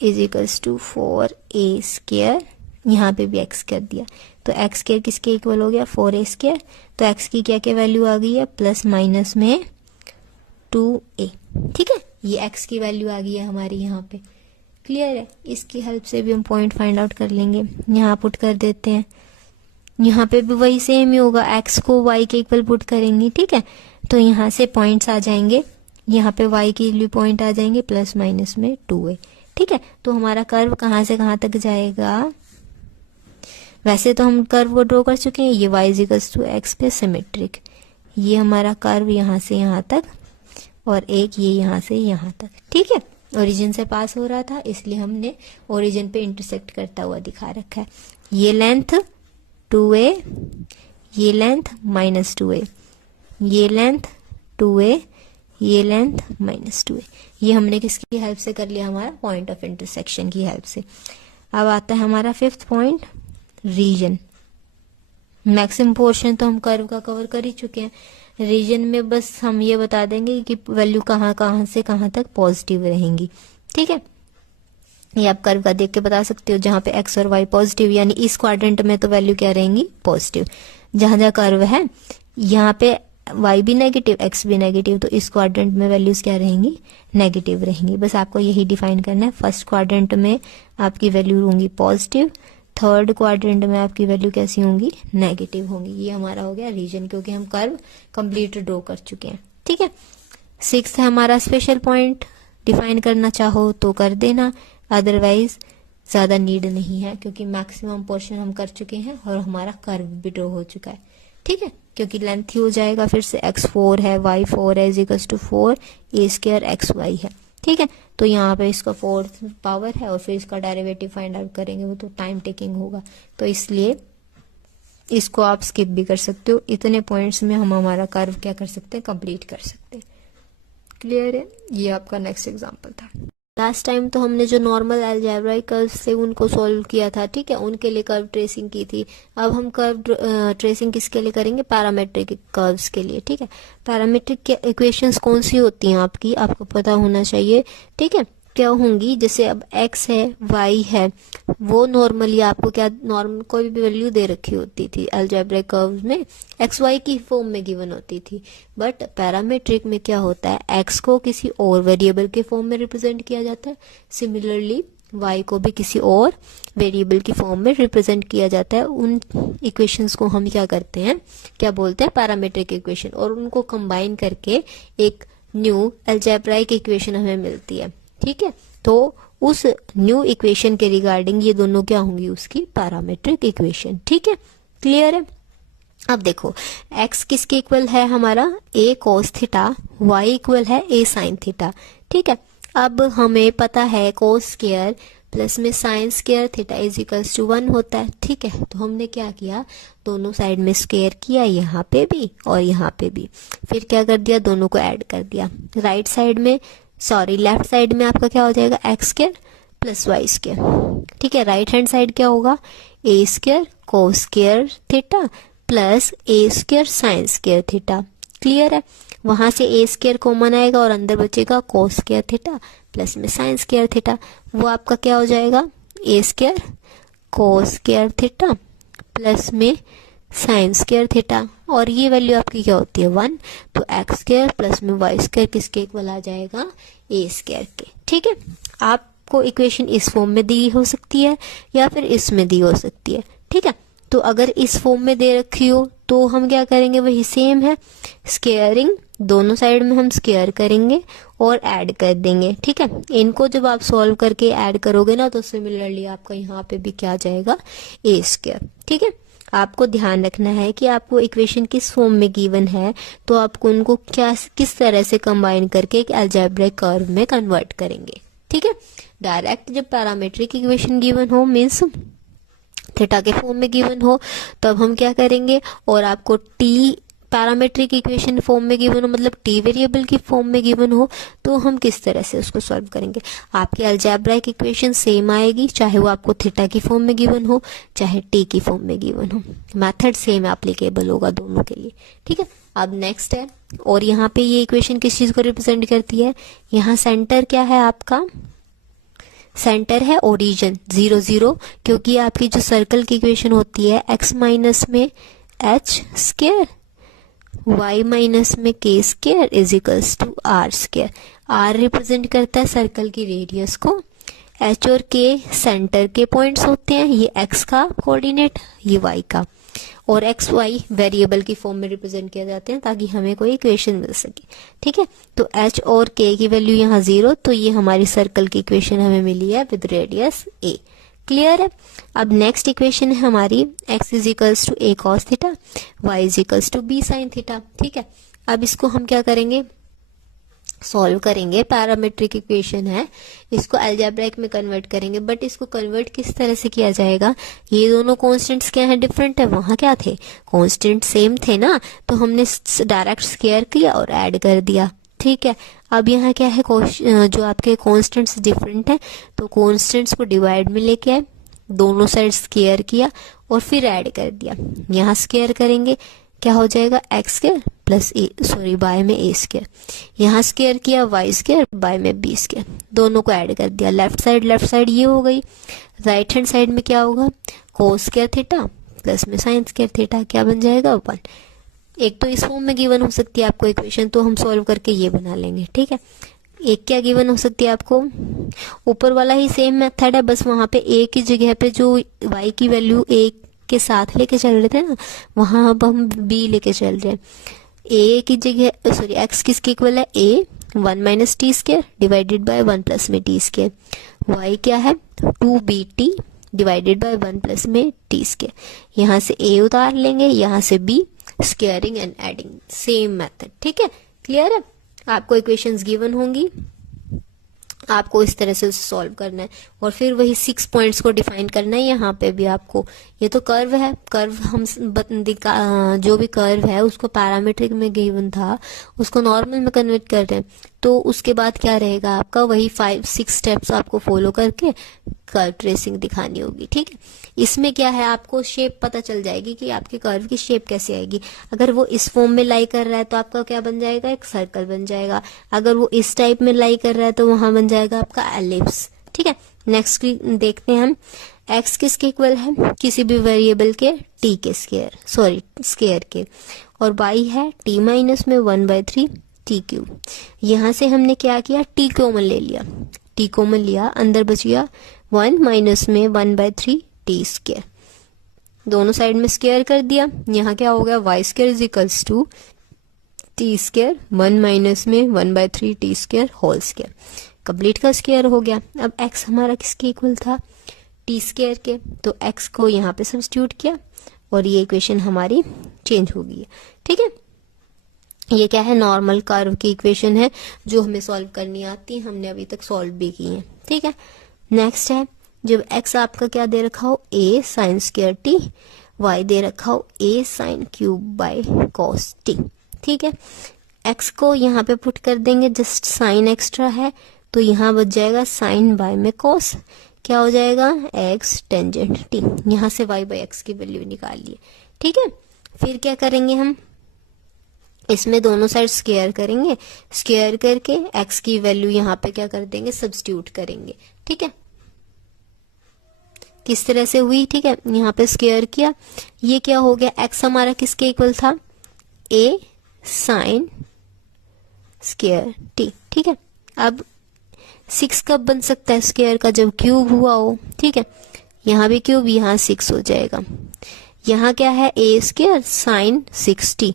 इक्वल्स टू 4a², यहाँ पे भी x कर दिया, तो x² किसके इक्वल हो गया, 4a²। तो x की क्या क्या वैल्यू आ गई है, प्लस माइनस में 2a। ठीक है, ये x की वैल्यू आ गई है हमारी यहाँ पे। क्लियर है, इसकी हेल्प से भी हम पॉइंट फाइंड आउट कर लेंगे। यहाँ पुट कर देते हैं, यहाँ पे भी वही सेम ही होगा, x को y के इक्वल पुट करेंगे। ठीक है, तो यहाँ से पॉइंट्स आ जाएंगे, यहाँ पे y के लिए पॉइंट आ जाएंगे, प्लस माइनस में 2a। ठीक है, तो हमारा कर्व कहाँ से कहाँ तक जाएगा, वैसे तो हम कर्व को ड्रॉ कर चुके हैं, ये y इक्वल्स टू x पे सिमेट्रिक, ये हमारा कर्व यहाँ से यहाँ तक और एक ये यहाँ से यहाँ तक। ठीक है, ओरिजिन से पास हो रहा था, इसलिए हमने ओरिजिन पे इंटरसेक्ट करता हुआ दिखा रखा है। ये लेंथ 2a, ये लेंथ -2a, ये लेंथ 2a, ये लेंथ -2a। ये हमने किसकी हेल्प से कर लिया, हमारा पॉइंट ऑफ इंटरसेक्शन की हेल्प से। अब आता है हमारा 5th point, reason. Maximum portion तो हम कर्व का कवर कर ही चुके हैं, रीजन में बस हम ये बता देंगे कि वैल्यू कहाँ कहाँ से कहाँ तक पॉजिटिव रहेंगी। ठीक है, ये आप कर्व का देख के बता सकते हो, जहाँ पे x और y पॉजिटिव, यानी इस क्वाड्रेंट में तो वैल्यू क्या रहेंगी, पॉजिटिव। जहां जहां कर्व है यहाँ पे y भी नेगेटिव, x भी नेगेटिव, तो इस क्वाड्रेंट में वैल्यूज क्या रहेंगी, नेगेटिव रहेंगी। बस आपको यही डिफाइन करना है। फर्स्ट क्वाड्रेंट में आपकी वैल्यू होंगी पॉजिटिव, थर्ड क्वाड्रेंट में आपकी वैल्यू कैसी होंगी, नेगेटिव होंगी। ये हमारा हो गया रीजन, क्योंकि हम कर्व कंप्लीट ड्रॉ कर चुके हैं। ठीक है, 6th है हमारा स्पेशल पॉइंट, डिफाइन करना चाहो तो कर देना, अदरवाइज ज़्यादा नीड नहीं है, क्योंकि मैक्सिमम पोर्शन हम कर चुके हैं और हमारा कर्व भी ड्रॉ हो चुका है। ठीक है, क्योंकि लेंथ ही हो जाएगा फिर से x4 है, y4 है, is equals to 4 a square xy है। ठीक है, तो यहाँ पे इसका 4th पावर है और फिर इसका डेरिवेटिव फाइंड आउट करेंगे, वो तो टाइम टेकिंग होगा, तो इसलिए इसको आप स्किप भी कर सकते हो। इतने पॉइंट्स में हम हमारा कर्व क्या कर सकते हैं, कंप्लीट कर सकते हैं। क्लियर है, ये आपका नेक्स्ट एग्जांपल था। लास्ट टाइम तो हमने जो नॉर्मल अलजेब्राइक कर्व्स थे उनको सॉल्व किया था, ठीक है, उनके लिए कर्व ट्रेसिंग की थी। अब हम कर्व ट्रेसिंग किसके लिए करेंगे, पैरामेट्रिक कर्व्स के लिए। ठीक है, पैरामेट्रिक इक्वेशंस कौन सी होती हैं आपकी, आपको पता होना चाहिए। ठीक है, क्या होंगी, जैसे अब x है, y है, वो नॉर्मली आपको क्या नॉर्मल कोई भी वैल्यू दे रखी होती थी अलजेब्रिक कर्व्स में, एक्स वाई की फॉर्म में गिवन होती थी। बट पैरामेट्रिक में क्या होता है, x को किसी और वेरिएबल के फॉर्म में रिप्रेजेंट किया जाता है, सिमिलरली y को भी किसी और वेरिएबल की फॉर्म में रिप्रेजेंट किया जाता है। उन इक्वेशंस को हम क्या करते हैं, क्या बोलते हैं, पैरामेट्रिक इक्वेशन, और उनको कंबाइन करके एक न्यू अलजेब्राइक इक्वेशन हमें मिलती है। ठीक है, तो उस न्यू इक्वेशन के रिगार्डिंग ये दोनों क्या होंगी, उसकी पैरामेट्रिक इक्वेशन। ठीक है, क्लियर है। अब देखो x किसके इक्वल है हमारा, a cos theta, y equal है a sin थीटा। ठीक है, अब हमें पता है cos स्क्वायर प्लस में sin square theta is equals to 1 होता है। ठीक है, तो हमने क्या किया, दोनों साइड में स्क्वायर किया, यहाँ पे भी और यहाँ पे भी, फिर क्या कर दिया, दोनों को ऐड कर दिया। राइट साइड में लेफ्ट साइड में आपका क्या हो जाएगा, X square plus Y square. ठीक है, राइट हैंड साइड क्या होगा, A square cos square theta plus A square sine square theta. Clear है, वहां से ए स्क्वायर कॉमन आएगा और अंदर बचेगा कोस स्क्वायर थीटा प्लस में साइन स्क्वायर थीटा, वो आपका क्या हो जाएगा, a square cos square theta plus में साइन स्क्वायर थीटा, और ये वैल्यू आपकी क्या होती है, 1, तो एक्स स्क्वायर प्लस में वाई स्क्वायर किसके इक्वल आ जाएगा, ए स्क्वायर के। ठीक है, आपको इक्वेशन इस फॉर्म में दी हो सकती है या फिर इसमें दी हो सकती है। ठीक है, तो अगर इस फॉर्म में दे रखी हो तो हम क्या करेंगे, वही सेम है, स्क्वायरिंग दोनों साइड में हम स्क्वायर करेंगे और ऐड कर देंगे। ठीक है, इनको जब आप सॉल्व करके ऐड करोगे ना, तो सिमिलरली आपका यहाँ पे भी क्या आ जाएगा, ए स्क्वायर। ठीक है, आपको ध्यान रखना है कि आपको इक्वेशन किस फॉर्म में गिवन है, तो आपको उनको क्या किस तरह से कंबाइन करके एक अलजेब्रिक कर्व में कन्वर्ट करेंगे। ठीक है, डायरेक्ट जब पैरामेट्रिक इक्वेशन गिवन हो, मीन्स थीटा के फॉर्म में गिवन हो, तब हम क्या करेंगे, और आपको टी पैरामेट्रिक इक्वेशन फॉर्म में गिवन हो, मतलब टी वेरिएबल की फॉर्म में गिवन हो, तो हम किस तरह से उसको सॉल्व करेंगे। आपकी अलजेब्राइक इक्वेशन सेम आएगी, चाहे वो आपको थीटा की फॉर्म में गिवन हो चाहे टी की फॉर्म में गिवन हो, मेथड सेम एप्लीकेबल होगा दोनों के लिए। ठीक है, अब नेक्स्ट है, और यहाँ पे ये इक्वेशन किस चीज को रिप्रेजेंट करती है, यहाँ सेंटर क्या है आपका, सेंटर है ओरिजिन 0 0, क्योंकि आपकी जो सर्कल की इक्वेशन होती है, x माइनस में h स्क्वायर y माइनस में k square is equals to r square. r represent करता है सर्कल की रेडियस को, h और k सेंटर के पॉइंट्स होते हैं, ये x का कोऑर्डिनेट, ये y का, और एक्स वाई वेरिएबल की फॉर्म में रिप्रेजेंट किया जाते हैं ताकि हमें कोई इक्वेशन मिल सके। ठीक है, तो h और k की वैल्यू यहाँ 0, तो ये हमारी सर्कल की इक्वेशन हमें मिली है विद रेडियस a। क्लियर है, अब नेक्स्ट इक्वेशन है हमारी x is equals to a cos theta, y is equals to b sin theta. ठीक है, अब इसको हम क्या करेंगे, सॉल्व करेंगे, पैरामेट्रिक इक्वेशन है, इसको अलजेब्रिक में कन्वर्ट करेंगे। बट इसको कन्वर्ट किस तरह से किया जाएगा, ये दोनों कांस्टेंट्स क्या हैं, डिफरेंट है, वहां क्या थे, कांस्टेंट सेम थे ना, तो हमने डायरेक्ट स्क्वायर किया और ऐड कर दिया। ठीक है, अब यहाँ क्या है, जो आपके कांस्टेंट्स डिफरेंट है, तो कांस्टेंट्स को डिवाइड में लेके आए, दोनों साइड स्क्वायर किया और फिर ऐड कर दिया। यहाँ स्क्वायर करेंगे, क्या हो जाएगा, एक्स स्क्वायर प्लस बाय में ए स्क्वायर, यहाँ स्क्वायर किया वाई स्क्वायर बाय में बी स्क्वायर, दोनों को ऐड कर दिया। लेफ्ट साइड ये हो गई, राइट हैंड साइड में क्या होगा, कोस स्क्वायर थीटा प्लस में साइन स्क्वायर थीटा, क्या बन जाएगा, 1। एक तो इस फॉर्म में गिवन हो सकती है आपको इक्वेशन, तो हम सॉल्व करके ये बना लेंगे। ठीक है, एक क्या गिवन हो सकती है आपको, ऊपर वाला ही सेम मेथड है, बस वहां पे ए की जगह पे जो वाई की वैल्यू ए के साथ लेके चल रहे थे ना, वहां अब हम बी लेके चल रहे हैं। ए की जगह एक्स किसके इक्वल है, ए, 1 minus T square divided bye 1 plus में टी स्क्वायर, वाई क्या है 2bt डिवाइडेड बाय 1 प्लस में टी स्क्वायर। यहाँ से a उतार लेंगे, यहाँ से b, squaring and adding, same method. ठीक है, क्लियर है। आपको इक्वेशंस गिवन होंगी, आपको इस तरह से सॉल्व करना है और फिर वही 6 पॉइंट्स को डिफाइन करना है। यहाँ पे भी आपको, ये तो कर्व है, कर्व हम जो भी कर्व है उसको पैरामीट्रिक में गिवन था उसको नॉर्मल में कन्वर्ट कर रहे हैं, तो उसके बाद क्या रहेगा आपका, वही 5-6 स्टेप्स आपको फॉलो करके कर्व ट्रेसिंग दिखानी होगी। ठीक है, इसमें क्या है, आपको शेप पता चल जाएगी कि आपके कर्व की शेप कैसे आएगी। अगर वो इस फॉर्म में लाई कर रहा है तो आपका क्या बन जाएगा, एक सर्कल बन जाएगा। अगर वो इस टाइप में लाई कर रहा है तो वहां बन जाएगा आपका एलिप्स। ठीक है, नेक्स्ट देखते हैं हम, एक्स किसके इक्वल है, किसी भी वेरिएबल के टी के स्क्वायर के, और वाई है टी माइनस में 1/3 टी क्यूब। यहाँ से हमने क्या किया, टी कॉमन ले लिया, टी कॉमन लिया, अंदर बच गया 1 माइनस में 1/3 टी स्क्वायर, दोनों साइड में स्क्वायर कर दिया। यहाँ क्या हो गया, y square is equals to t square 1 minus में 1/3 t square whole square, complete का स्क्वायर हो गया। अब x हमारा किसके इक्वल था, टी स्क्वायर के, तो x को यहाँ पे सब्स्टिट्यूट किया और ये इक्वेशन हमारी चेंज हो गई है। ठीक है, ये क्या है, नॉर्मल कर्व की इक्वेशन है जो हमें सॉल्व करनी आती है, हमने अभी तक सॉल्व भी की है। ठीक है, नेक्स्ट है, जब x आपका क्या दे रखा हो, a sine square T, y दे रखा हो a sine cube by cos T. ठीक है, x को यहाँ पे पुट कर देंगे, जस्ट साइन एक्स्ट्रा है तो यहाँ बच जाएगा साइन बाय में कॉस, क्या हो जाएगा x टेंजेंट टी, यहाँ से y बाय x की वैल्यू निकाल लिए। ठीक है, फिर क्या करेंगे हम, इसमें दोनों साइड स्क्वायर करेंगे, स्क्वायर करके x की वैल्यू यहाँ पे क्या कर देंगे, सब्स्टिट्यूट करेंगे। ठीक है, किस तरह से हुई, ठीक है, यहाँ पे स्क्वायर किया, ये क्या हो गया, x हमारा किसके इक्वल था, a साइन स्क्वायर टी। ठीक है, अब 6 कब बन सकता है स्क्वायर का, जब क्यूब हुआ हो। ठीक है, यहाँ भी क्यूब, यहाँ 6 हो जाएगा। यहाँ क्या है, a square sine 6t,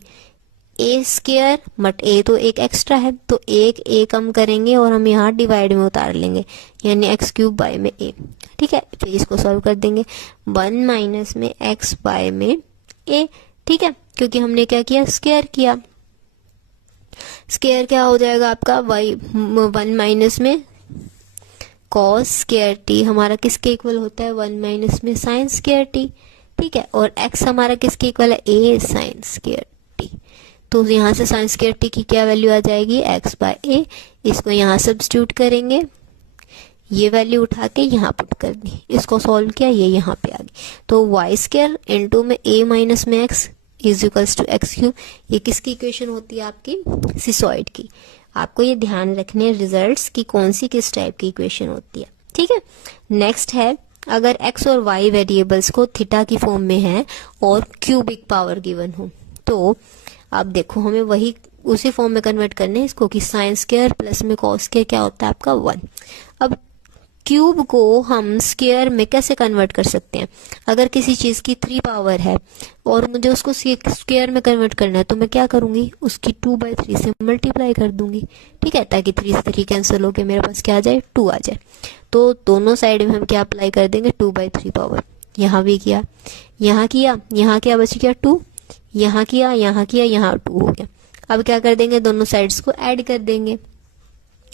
a square but a तो एक एक्स्ट्रा है तो एक a कम करेंगे और हम यहाँ डिवाइड में उतार लेंगे, यानी x क्यूब बाय में a। ठीक है, फिर इसको सॉल्व कर देंगे, 1 माइनस में x बाय में a। ठीक है, क्योंकि हमने क्या किया, स्क्वायर किया, स्क्वायर क्या हो जाएगा आपका, y 1 माइनस में कॉस स्क्वायर टी हमारा किसके इक्वल होता है, 1 माइनस में साइन स्क्वायर टी। ठीक है, और x हमारा किसके इक्वल है, a साइन स्क्वायर टी, तो यहाँ से साइन स्क्वायर टी की क्या वैल्यू आ जाएगी, x बाय a। इसको यहाँ सब्स्टिट्यूट करेंगे, ये वैल्यू उठा के यहाँ पुट कर दी, इसको सॉल्व किया, ये यहाँ पे आ गई, तो वाई स्क्वायर इंटू में a माइनस में x is equals to x cube. ये किसकी इक्वेशन होती है, आपकी सिसॉइड की। आपको ये ध्यान रखने रिजल्ट्स की कौन सी किस टाइप की इक्वेशन होती है। ठीक है, नेक्स्ट है, अगर x और y वेरिएबल्स को थीटा की फॉर्म में है और क्यूबिक पावर गिवन हो, तो आप देखो हमें वही उसी फॉर्म में कन्वर्ट करने हैं इसको, कि साइन स्क्वायर प्लस में कॉस स्क्वायर क्या होता है आपका 1। अब क्यूब को हम स्क्वायर में कैसे कन्वर्ट कर सकते हैं, अगर किसी चीज की 3 पावर है और मुझे उसको स्क्वायर में कन्वर्ट करना है तो मैं क्या करूंगी, उसकी 2/3 से मल्टीप्लाई कर दूंगी। ठीक है, ताकि 3 से 3 कैंसिल होके मेरे पास क्या आ जाए, 2 आ जाए। तो दोनों साइड में हम क्या अप्लाई कर देंगे, 2/3 पावर। यहाँ भी किया, यहाँ किया, यहाँ क्या बच गया 2, यहाँ किया, यहाँ किया, यहाँ 2 हो गया। अब क्या कर देंगे, दोनों साइड्स को ऐड कर देंगे।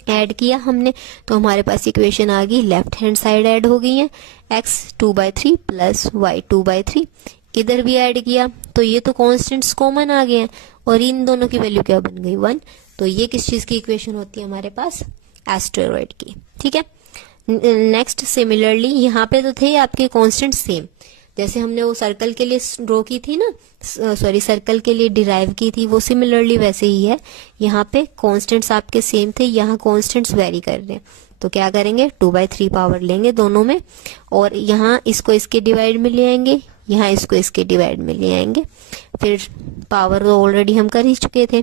ऐड किया हमने तो हमारे पास इक्वेशन आ गई, लेफ्ट हैंड साइड ऐड हो गई है, x 2/3 प्लस y 2/3। इधर भी ऐड किया तो ये तो कॉन्स्टेंट्स कॉमन आ गए हैं और इन दोनों की वैल्यू क्या बन गई, 1। तो ये किस चीज की इक्वेशन होती है हमारे पास, एस्टेरॉइड की। ठीक है, नेक्स्ट सिमिलरली यहाँ पे तो थे आपके कॉन्स्टेंट सेम, जैसे हमने वो सर्कल के लिए ड्रॉ की थी ना, सॉरी सर्कल के लिए डिराइव की थी, वो सिमिलरली वैसे ही है। यहाँ पे कांस्टेंट्स आपके सेम थे, यहाँ कांस्टेंट्स वेरी कर रहे हैं, तो क्या करेंगे 2/3 पावर लेंगे दोनों में, और यहाँ इसको इसके डिवाइड में ले आएंगे, यहाँ इसको इसके डिवाइड में ले आएंगे। फिर पावर तो ऑलरेडी हम कर ही चुके थे,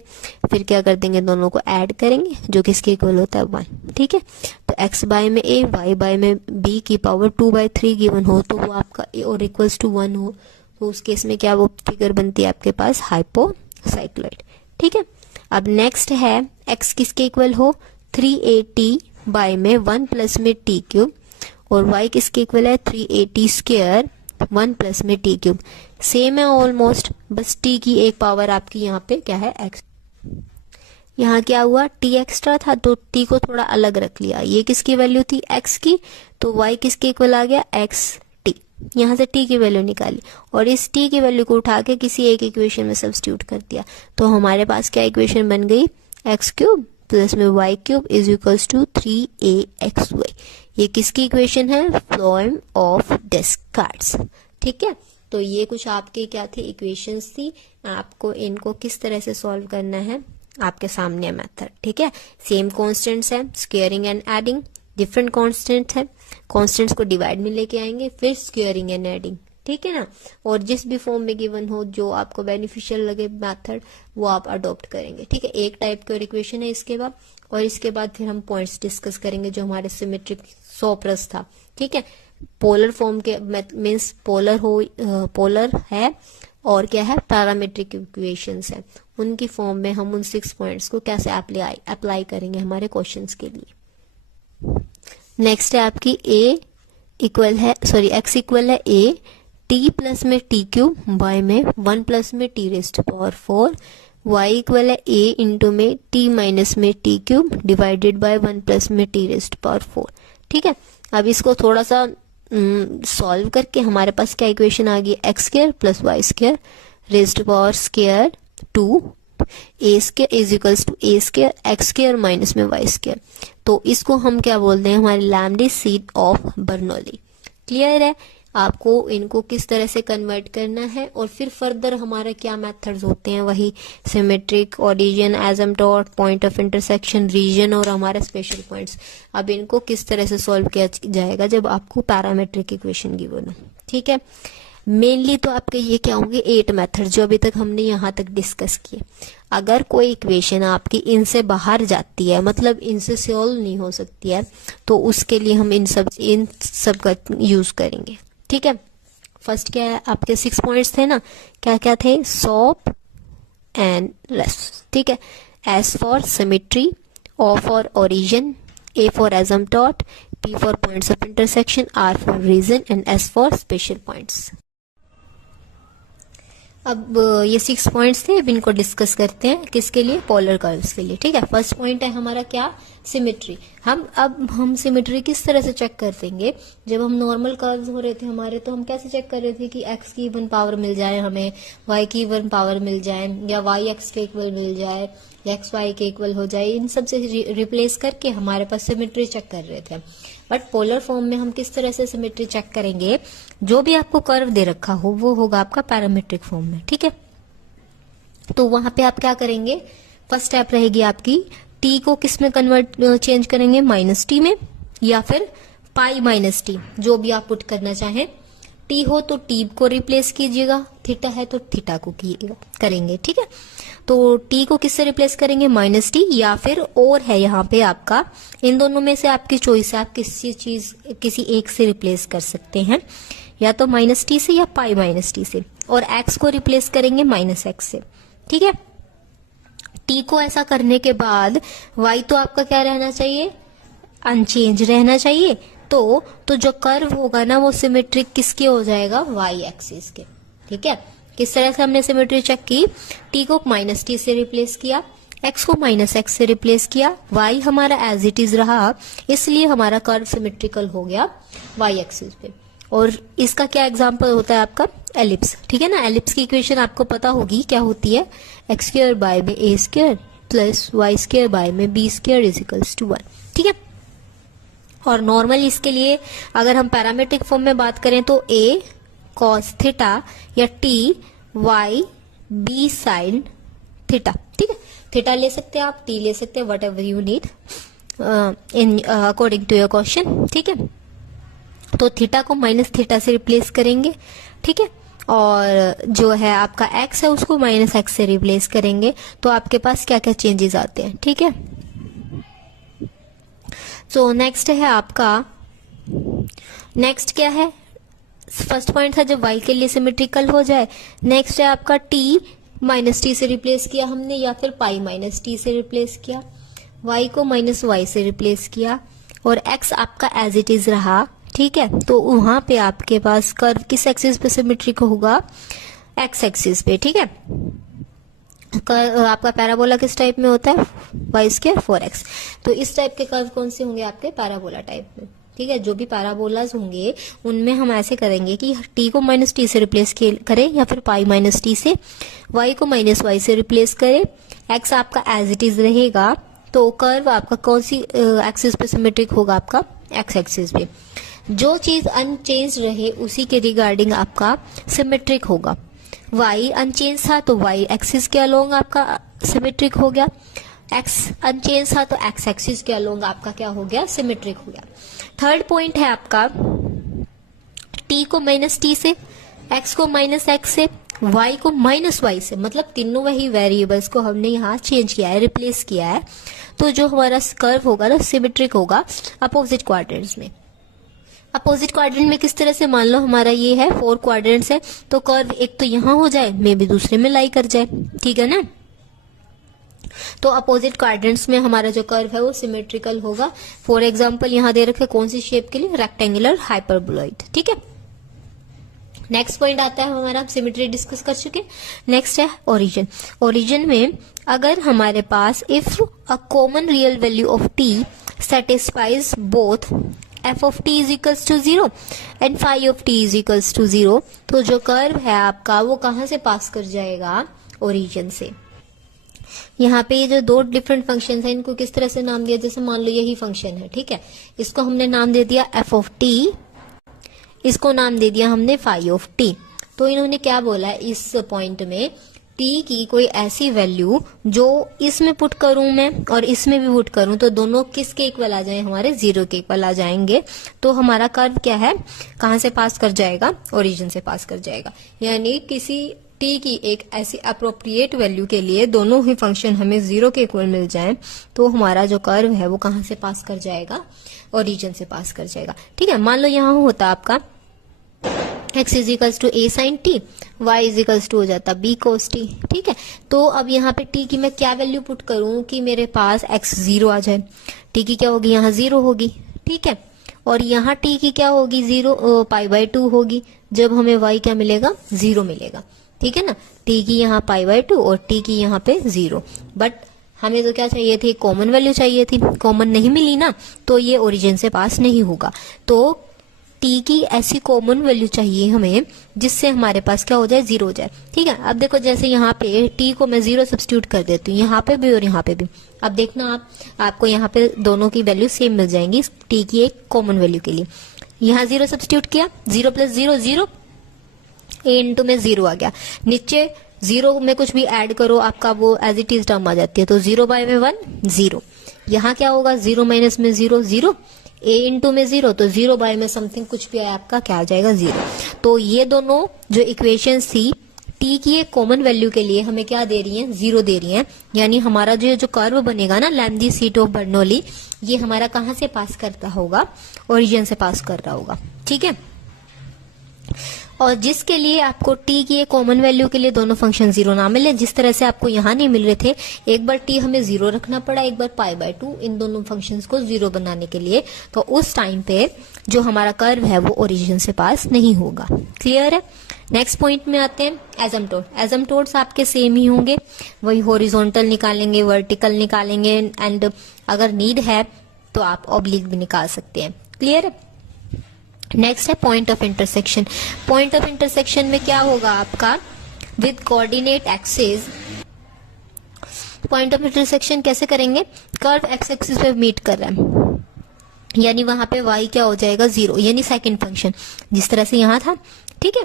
फिर क्या कर देंगे, दोनों को ऐड करेंगे जो किसके इक्वल होता है 1। ठीक है, तो x बाय में a, y बाय में b की पावर 2/3 गिवन हो तो वो आपका a और इक्वल्स टू 1 हो, तो उस केस में क्या वो फिगर बनती है आपके पास हाइपोसाइक्लॉइड। ठीक है, अब नेक्स्ट है x किसके इक्वल हो 3at बाय में 1 प्लस में t क्यूब, और y किसके इक्वल है 3at स्क्वायर 1 प्लस में t क्यूब। सेम है ऑलमोस्ट, बस t की एक पावर आपकी यहाँ पे क्या है x। यहाँ क्या हुआ t एक्स्ट्रा था तो t को थोड़ा अलग रख लिया, ये किसकी वैल्यू थी x की, तो y किसके इक्वल आ गया x t। यहाँ से t की वैल्यू निकाली और इस t की वैल्यू को उठा के किसी एक इक्वेशन में सब्स्टिट्यूट कर दिया, तो हमारे पास क्या इक्वेशन बन गई x क्यूब प्लस में y cube is equals to 3axy। ये किसकी इक्वेशन है, फॉर्म ऑफ डेस्कार्ट्स। ठीक है, तो ये कुछ आपके क्या थी इक्वेशंस थी, आपको इनको किस तरह से सॉल्व करना है आपके सामने मेथड। ठीक है, सेम कॉन्स्टेंट्स है, squaring and adding, different constants है, कॉन्स्टेंट्स को डिवाइड में लेके आएंगे, फिर स्क्वेयरिंग एंड एडिंग। ठीक है ना, और जिस भी फॉर्म में गिवन हो जो आपको बेनिफिशियल लगे मेथड वो आप अडॉप्ट करेंगे। ठीक है, एक टाइप का इक्वेशन है इसके बाद, और इसके बाद फिर हम पॉइंट्स डिस्कस करेंगे जो हमारे सिमेट्रिक 100+ था। ठीक है, पोलर फॉर्म के मीन्स पोलर है और क्या है पैरामीट्रिक इक्वेशंस है, उनकी फॉर्म में हम उन 6 पॉइंट्स को कैसे अप्लाई करेंगे हमारे क्वेश्चंस के लिए। नेक्स्ट है आपकी x इक्वल है a t प्लस में t क्यूब y में 1 प्लस में t rest power 4, y equal है a इंटू में t माइनस में t cube divided by 1 plus में t रेस्ट पावर 4। ठीक है, अब इसको थोड़ा सा सॉल्व करके हमारे पास क्या इक्वेशन आ गई, x square plus Y square raised power square 2 a square is equals to a square x square minus में वाई स्क्वायर। तो इसको हम क्या बोलते हैं, हमारे lemniscate of Bernoulli. Clear है, आपको इनको किस तरह से कन्वर्ट करना है, और फिर फर्दर हमारे क्या मेथड्स होते हैं, वही symmetric, origin, asymptote, point of intersection, region और हमारे स्पेशल पॉइंट्स। अब इनको किस तरह से सॉल्व किया जाएगा जब आपको पैरामेट्रिक इक्वेशन गिवन हो। ठीक है, मेनली तो आपके ये क्या होंगे 8 मेथड जो अभी तक हमने यहाँ तक डिस्कस किए। अगर कोई इक्वेशन आपकी इनसे बाहर जाती है, मतलब इनसे सॉल्व नहीं हो सकती है, तो उसके लिए हम इन सब का यूज करेंगे। ठीक है, फर्स्ट क्या है आपके 6 पॉइंट्स थे ना, क्या क्या थे, सॉप एंड रेस्ट। ठीक है, S for symmetry, O for origin, A for asymptote, P for points of intersection, R for region and S for special points. अब ये 6 पॉइंट्स थे, अब इनको डिस्कस करते हैं किसके लिए, पोलर कर्व्स के लिए। ठीक है, फर्स्ट पॉइंट है हमारा क्या, सिमेट्री। हम सिमेट्री किस तरह से चेक कर देंगे, जब हम नॉर्मल कर्व्स हो रहे थे हमारे, तो हम कैसे चेक कर रहे थे कि x की इवन पावर मिल जाए हमें, y की इवन पावर मिल जाए, या y x के इक्वल मिल जाए, x y के इक्वल हो जाए, इन सब से रिप्लेस करके हमारे पास सिमेट्री चेक कर रहे थे। बट पोलर फॉर्म में हम किस तरह से सिमेट्री चेक करेंगे, जो भी आपको कर्व दे रखा हो वो होगा आपका पैरामीट्रिक फॉर्म में। ठीक है, तो वहां पे आप क्या करेंगे, फर्स्ट स्टेप रहेगी आपकी t को किस में चेंज करेंगे, -t में, या फिर पाई माइनस टी, जो भी आप पुट करना चाहें। t हो तो t को रिप्लेस कीजिएगा, थीटा है तो थीटा को करेंगे। ठीक है, तो t को किससे रिप्लेस करेंगे, -t, या फिर और है यहाँ पे आपका, इन दोनों में से आपकी चॉइस है, आप किसी एक से रिप्लेस कर सकते हैं, या तो -t से या पाई -t से, और x को रिप्लेस करेंगे -x से। ठीक है, t को ऐसा करने के बाद y तो आपका क्या रहना चाहिए, अनचेंज रहना चाहिए। तो जो कर्व होगा ना वो सिमेट्रिक किसके हो जाएगा, y एक्सिस के। ठीक है, किस तरह से हमने सिमेट्री चेक की, t को -t से रिप्लेस किया, x को -x से रिप्लेस किया, y हमारा एज इट इज रहा, इसलिए हमारा कर्व सिमेट्रिकल हो गया y एक्सिस पे। और इसका क्या एग्जांपल होता है आपका, एलिप्स। ठीक है ना, एलिप्स की इक्वेशन आपको पता होगी क्या होती है, x² बाय में a² प्लस y² बाय में b² इज इक्वल्स टू 1। ठीक है, और नॉर्मल इसके लिए अगर हम पैरामीट्रिक फॉर्म में बात करें तो a cos थीटा या t y b sin theta. ठीक है, थीटा ले सकते हैं आप, t ले सकते हैं, whatever you need in according to your question. ठीक है, तो थीटा को माइनस थीटा से रिप्लेस करेंगे। ठीक है, और जो है आपका x है उसको -x से रिप्लेस करेंगे, तो आपके पास क्या क्या चेंजेस आते हैं। ठीक है, सो नेक्स्ट है आपका, नेक्स्ट क्या है, फर्स्ट पॉइंट था जब y के लिए सिमेट्रिकल हो जाए। नेक्स्ट है आपका t माइनस टी से रिप्लेस किया हमने, या फिर पाई माइनस टी से रिप्लेस किया, y को माइनस वाई से रिप्लेस किया, और x आपका एज इट इज रहा। ठीक है, तो वहां पे आपके पास कर्व किस एक्सिस पे सिमेट्रिक होगा, x एक्सिस पे। ठीक है, आपका पैराबोला किस टाइप में होता है, वाई स्क्वायर 4x। तो इस टाइप के कर्व कौन से होंगे आपके, पैराबोला टाइप में। ठीक है, जो भी पैराबोलाज होंगे उनमें हम ऐसे करेंगे कि t को माइनस टी से रिप्लेस करें, या फिर पाई माइनस टी से, y को माइनस वाई से रिप्लेस करें, x आपका एज इट इज रहेगा। तो कर्व आपका कौन सी एक्सिस पे सिमेट्रिक होगा, आपका x एक्सिस पे। जो चीज अनचेंज रहे उसी के रिगार्डिंग आपका सिमेट्रिक होगा। y अनचेंज था तो y एक्सिस के अलोंग आपका सिमेट्रिक हो गया, x अनचेंज था तो x एक्सिस के अलोंग आपका क्या हो गया, सिमेट्रिक हो गया। थर्ड पॉइंट है आपका t को माइनस टी से, x को माइनस x से, y को माइनस वाई से, मतलब तीनों वही वेरिएबल्स को हमने यहाँ चेंज किया है, रिप्लेस किया है। तो जो हमारा कर्व होगा ना, सिमेट्रिक होगा अपोजिट क्वाड्रेंट्स में। अपोजिट क्वाड्रेंट में किस तरह से, मान लो हमारा ये है 4 क्वाड्रेंट्स है, तो कर्व एक तो यहाँ हो जाए, मे भी दूसरे में लाई कर जाए। ठीक है ना, तो अपोजिट क्वाड्रेंट्स में हमारा जो कर्व है वो सिमेट्रिकल होगा। फॉर एग्जांपल यहाँ दे रखे कौन सी शेप के लिए, रेक्टेंगुलर हाइपरबोलॉइड। ठीक है, नेक्स्ट पॉइंट आता है हमारा, सिमेट्री डिस्कस कर चुके। नेक्स्ट है ओरिजिन। ओरिजिन में अगर हमारे पास if a common real value of t satisfies both f of t is equals to 0 and phi of t is equals to 0, तो जो कर्व है आपका वो कहां से पास कर जाएगा, ओरिजिन से। यहाँ पे ये जो दो डिफरेंट फंक्शंस हैं इनको किस तरह से नाम दिया, जैसे मान लो यही फंक्शन है। ठीक है, इसको हमने नाम दे दिया f of t, इसको नाम दे दिया हमने फाई ऑफ टी। तो इन्होंने क्या बोला है इस पॉइंट में, टी की कोई ऐसी वैल्यू जो इसमें पुट करूं मैं और इसमें भी पुट करूं तो दोनों किसके इक्वल आ जाए, हमारे 0 के इक्वल आ जाएंगे। तो हमारा कर्व क्या है, कहां से पास कर जाएगा, ओरिजिन से पास कर जाएगा। यानी किसी टी की एक ऐसी अप्रोप्रिएट वैल्यू के लिए दोनों ही फंक्शन हमें 0 के इक्वल मिल जाए तो हमारा जो कर्व है वो कहां से पास कर जाएगा, ओरिजिन से पास कर जाएगा। ठीक है, मान लो यहाँ होता आपका x is equals to a sine t, y is equals to हो जाता b कोस टी। ठीक है, तो अब यहाँ पे t की मैं क्या वैल्यू पुट करूं कि मेरे पास x 0 आ जाए। t की क्या होगी, यहाँ 0 होगी। ठीक है, और यहाँ t की क्या होगी, 0 पाई बाय 2 होगी, जब हमें y क्या मिलेगा, 0 मिलेगा। ठीक है ना, t की यहाँ पाई बाय 2 और t की यहाँ पे 0। बट हमें तो क्या चाहिए थी, कॉमन वैल्यू चाहिए थी, कॉमन नहीं मिली ना, तो ये ओरिजिन से पास नहीं होगा। तो t की ऐसी कॉमन वैल्यू चाहिए हमें जिससे हमारे पास क्या हो जाए, 0 हो जाए। ठीक है, अब देखो जैसे यहाँ पे t को मैं 0 सब्स्टिट्यूट कर देती हूँ, यहाँ पे भी और यहाँ पे भी। अब देखना आपको यहाँ पे दोनों की वैल्यू सेम मिल जाएंगी t की एक कॉमन वैल्यू के लिए। यहाँ 0 सब्स्टिट्यूट किया, 0 प्लस 0 0, a इंटू में 0 आ गया। नीचे 0 में कुछ भी ऐड करो आपका वो एज इट इज टर्म आ जाती है, तो 0 बाय में 1 0। यहाँ क्या होगा, 0 माइनस में 0 0, a इंटू में 0, तो 0 बाय में समथिंग कुछ भी आया आपका क्या आ जाएगा, 0। तो ये दोनों जो इक्वेशन थी t की एक कॉमन वैल्यू के लिए हमें क्या दे रही है, 0 दे रही है। यानी हमारा जो कर्व बनेगा ना, लैम्ब्डी सीट ऑफ बर्नौली, ये हमारा कहाँ से पास करता होगा, ओरिजिन से पास कर रहा होगा। ठीक है, और जिसके लिए आपको t की एक कॉमन वैल्यू के लिए दोनों फंक्शन 0 ना मिले, जिस तरह से आपको यहाँ नहीं मिल रहे थे, एक बार t हमें 0 रखना पड़ा, एक बार पाई बाय 2, इन दोनों फंक्शंस को 0 बनाने के लिए। तो उस टाइम पे जो हमारा कर्व है वो ओरिजिन से पास नहीं होगा। क्लियर है। नेक्स्ट पॉइंट में आते हैं, एजम्पटोड। एजम्पटोड्स आपके सेम ही होंगे, वही हॉरिजॉन्टल निकालेंगे, वर्टिकल निकालेंगे, एंड अगर नीड है तो आप ऑब्लिक भी निकाल सकते हैं। क्लियर है। नेक्स्ट है point of intersection. Point of intersection में क्या होगा आपका, with coordinate axis. Point of intersection कैसे करेंगे, कर्व एक्स एक्सिस पे मीट कर रहा है, यानी वहां पे y क्या हो जाएगा, 0, यानी सेकंड फंक्शन जिस तरह से यहाँ था। ठीक है,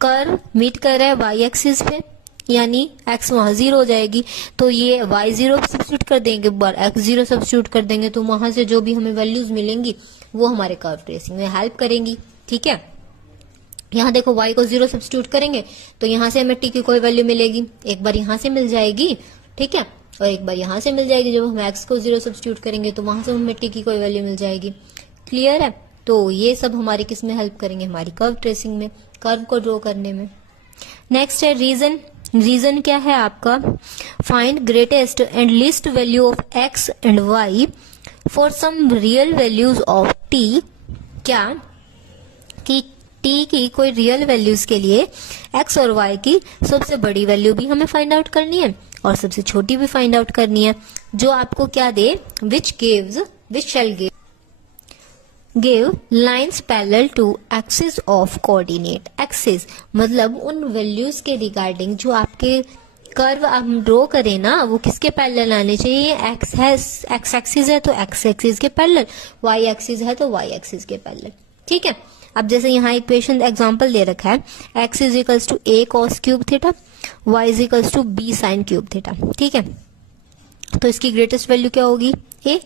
कर्व मीट कर रहा है y एक्सिस पे, यानी x वहां 0 हो जाएगी, तो ये y 0 सब्स्टिट्यूट कर देंगे, बार x 0 सब्स्टिट्यूट कर देंगे, तो वहां से जो भी हमें वैल्यूज मिलेंगी वो हमारे कर्व ट्रेसिंग में हेल्प करेंगी। ठीक है, यहाँ देखो y को 0 सब्स्टिट्यूट करेंगे तो यहाँ से हमें t की कोई वैल्यू मिलेगी, एक बार यहाँ से मिल जाएगी। ठीक है, और एक बार यहाँ से मिल जाएगी। जब हम x को 0 सब्स्टिट्यूट करेंगे तो वहां से हमें t की कोई वैल्यू मिल जाएगी। क्लियर है। तो ये सब हमारी किस में हेल्प करेंगे, हमारी कर्व ट्रेसिंग में, कर्व को ड्रॉ करने में। नेक्स्ट है रीजन। रीजन क्या है आपका, find greatest and least value of x and y for some real values of t. क्या कि टी की कोई रियल वैल्यूज के लिए एक्स और वाई की सबसे बड़ी वैल्यू भी हमें फाइंड आउट करनी है और सबसे छोटी भी फाइंड आउट करनी है, जो आपको क्या दे, which shall give lines parallel to axis of coordinate. Axis मतलब उन वैल्यूज के रिगार्डिंग जो आपके कर्व हम ड्रॉ करें ना, वो किसके पैरेलल आने चाहिए, एक्स एक्सिस है तो एक्स एक्सिस के पैरेलल, वाई एक्सिस है तो वाई एक्सिस के पैरेलल। ठीक है, अब जैसे यहाँ इक्वेशन एग्जांपल दे रखा है, x is equals to a cos cube theta, y is equals to b sine cube theta. ठीक है, तो इसकी ग्रेटेस्ट वैल्यू क्या होगी, ए,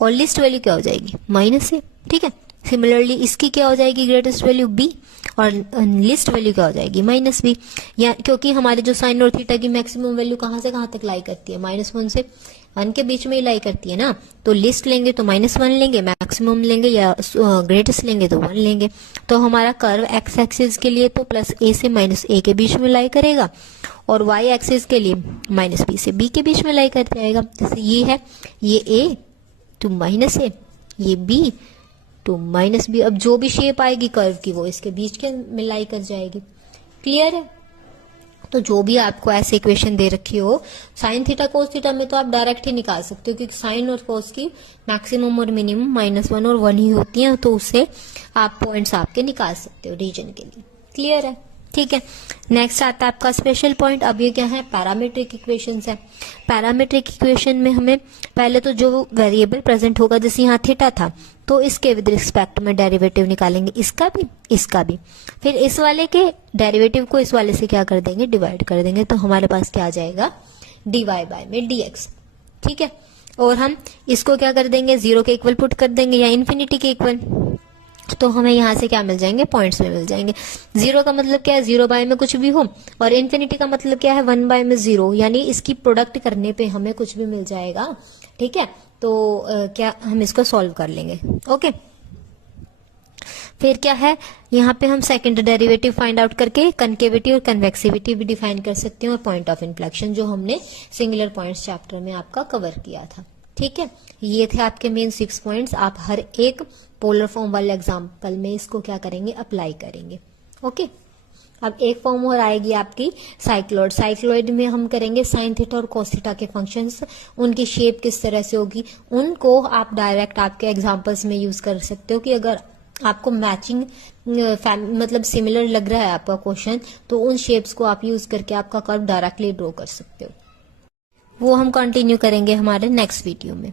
और लिस्ट वैल्यू क्या हो जाएगी, माइनस ए। ठीक है, सिमिलरली इसकी क्या हो जाएगी, ग्रेटेस्ट वैल्यू बी, और लिस्ट वैल्यू क्या हो जाएगी, माइनस बी। या क्योंकि हमारे जो साइन और थीटा की मैक्सिमम वैल्यू कहाँ से कहाँ तक लाई करती है, -1 से 1 के बीच में ही लाई करती है ना, तो लिस्ट लेंगे तो -1 लेंगे, मैक्सिमम लेंगे या ग्रेटेस्ट लेंगे तो 1 लेंगे। तो हमारा कर्व एक्स एक्सिस के लिए तो प्लस ए से माइनस ए के बीच में लाई करेगा, और वाई एक्सिस के लिए माइनस बी से बी के बीच में लाई कर जाएगा। जैसे ये है, ये ए टू माइनस ए, ये बी टू माइनस बी। अब जो भी शेप आएगी कर्व की वो इसके बीच के में लाई कर जाएगी। क्लियर है? तो जो भी आपको ऐसे इक्वेशन दे रखी हो, साइन थीटा कोस थीटा में तो आप डायरेक्ट ही निकाल सकते हो, क्योंकि साइन और कोस की मैक्सिमम और मिनिमम -1 और 1 ही होती हैं, तो उससे आप पॉइंट्स आपके निकाल सकते हो रीजन के लिए। क्लियर है? ठीक है, नेक्स्ट आता है आपका स्पेशल पॉइंट। अब ये क्या है, पैरामीट्रिक इक्वेशंस है। पैरामीट्रिक इक्वेशन में हमें पहले तो जो वेरिएबल प्रेजेंट होगा, जैसे यहाँ थीटा था, तो इसके विद रिस्पेक्ट में डेरिवेटिव निकालेंगे, इसका भी इसका भी, फिर इस वाले के डेरिवेटिव को इस वाले से क्या कर देंगे, डिवाइड कर देंगे, तो हमारे पास क्या आ जाएगा, dy बाय में dx। ठीक है, और हम इसको क्या कर देंगे, 0 के इक्वल पुट कर देंगे या इन्फिनिटी के इक्वल, तो हमें यहाँ से क्या मिल जाएंगे, पॉइंट्स में मिल जाएंगे। 0 का मतलब क्या है, 0 बाय में कुछ भी हो, और इन्फिनिटी का मतलब क्या है, 1 बाय में 0, यानी इसकी प्रोडक्ट करने पे हमें कुछ भी मिल जाएगा। ठीक है, तो क्या हम इसको सॉल्व कर लेंगे। ओके, फिर क्या है, यहाँ पे हम सेकंड डेरिवेटिव फाइंड आउट करके कनकेविटी और कन्वेक्सिविटी भी डिफाइन कर सकते हैं, और पॉइंट ऑफ इन्फ्लेक्शन जो हमने सिंगुलर पॉइंट्स चैप्टर में आपका कवर किया था। ठीक है, ये थे आपके मेन 6 पॉइंट्स। आप हर एक पोलर फॉर्म वाले एग्जाम्पल में इसको क्या करेंगे, अप्लाई करेंगे। ओके, अब एक फॉर्म और आएगी आपकी साइक्लॉइड। साइक्लॉइड में हम करेंगे साइन थीटा और कोस थीटा के फंक्शंस, उनकी शेप किस तरह से होगी, उनको आप डायरेक्ट आपके एग्जाम्पल्स में यूज कर सकते हो, कि अगर आपको मैचिंग मतलब सिमिलर लग रहा है आपका क्वेश्चन, तो उन शेप्स को आप यूज करके आपका कर्व डायरेक्टली ड्रॉ कर सकते हो। वो हम कंटिन्यू करेंगे हमारे नेक्स्ट वीडियो में।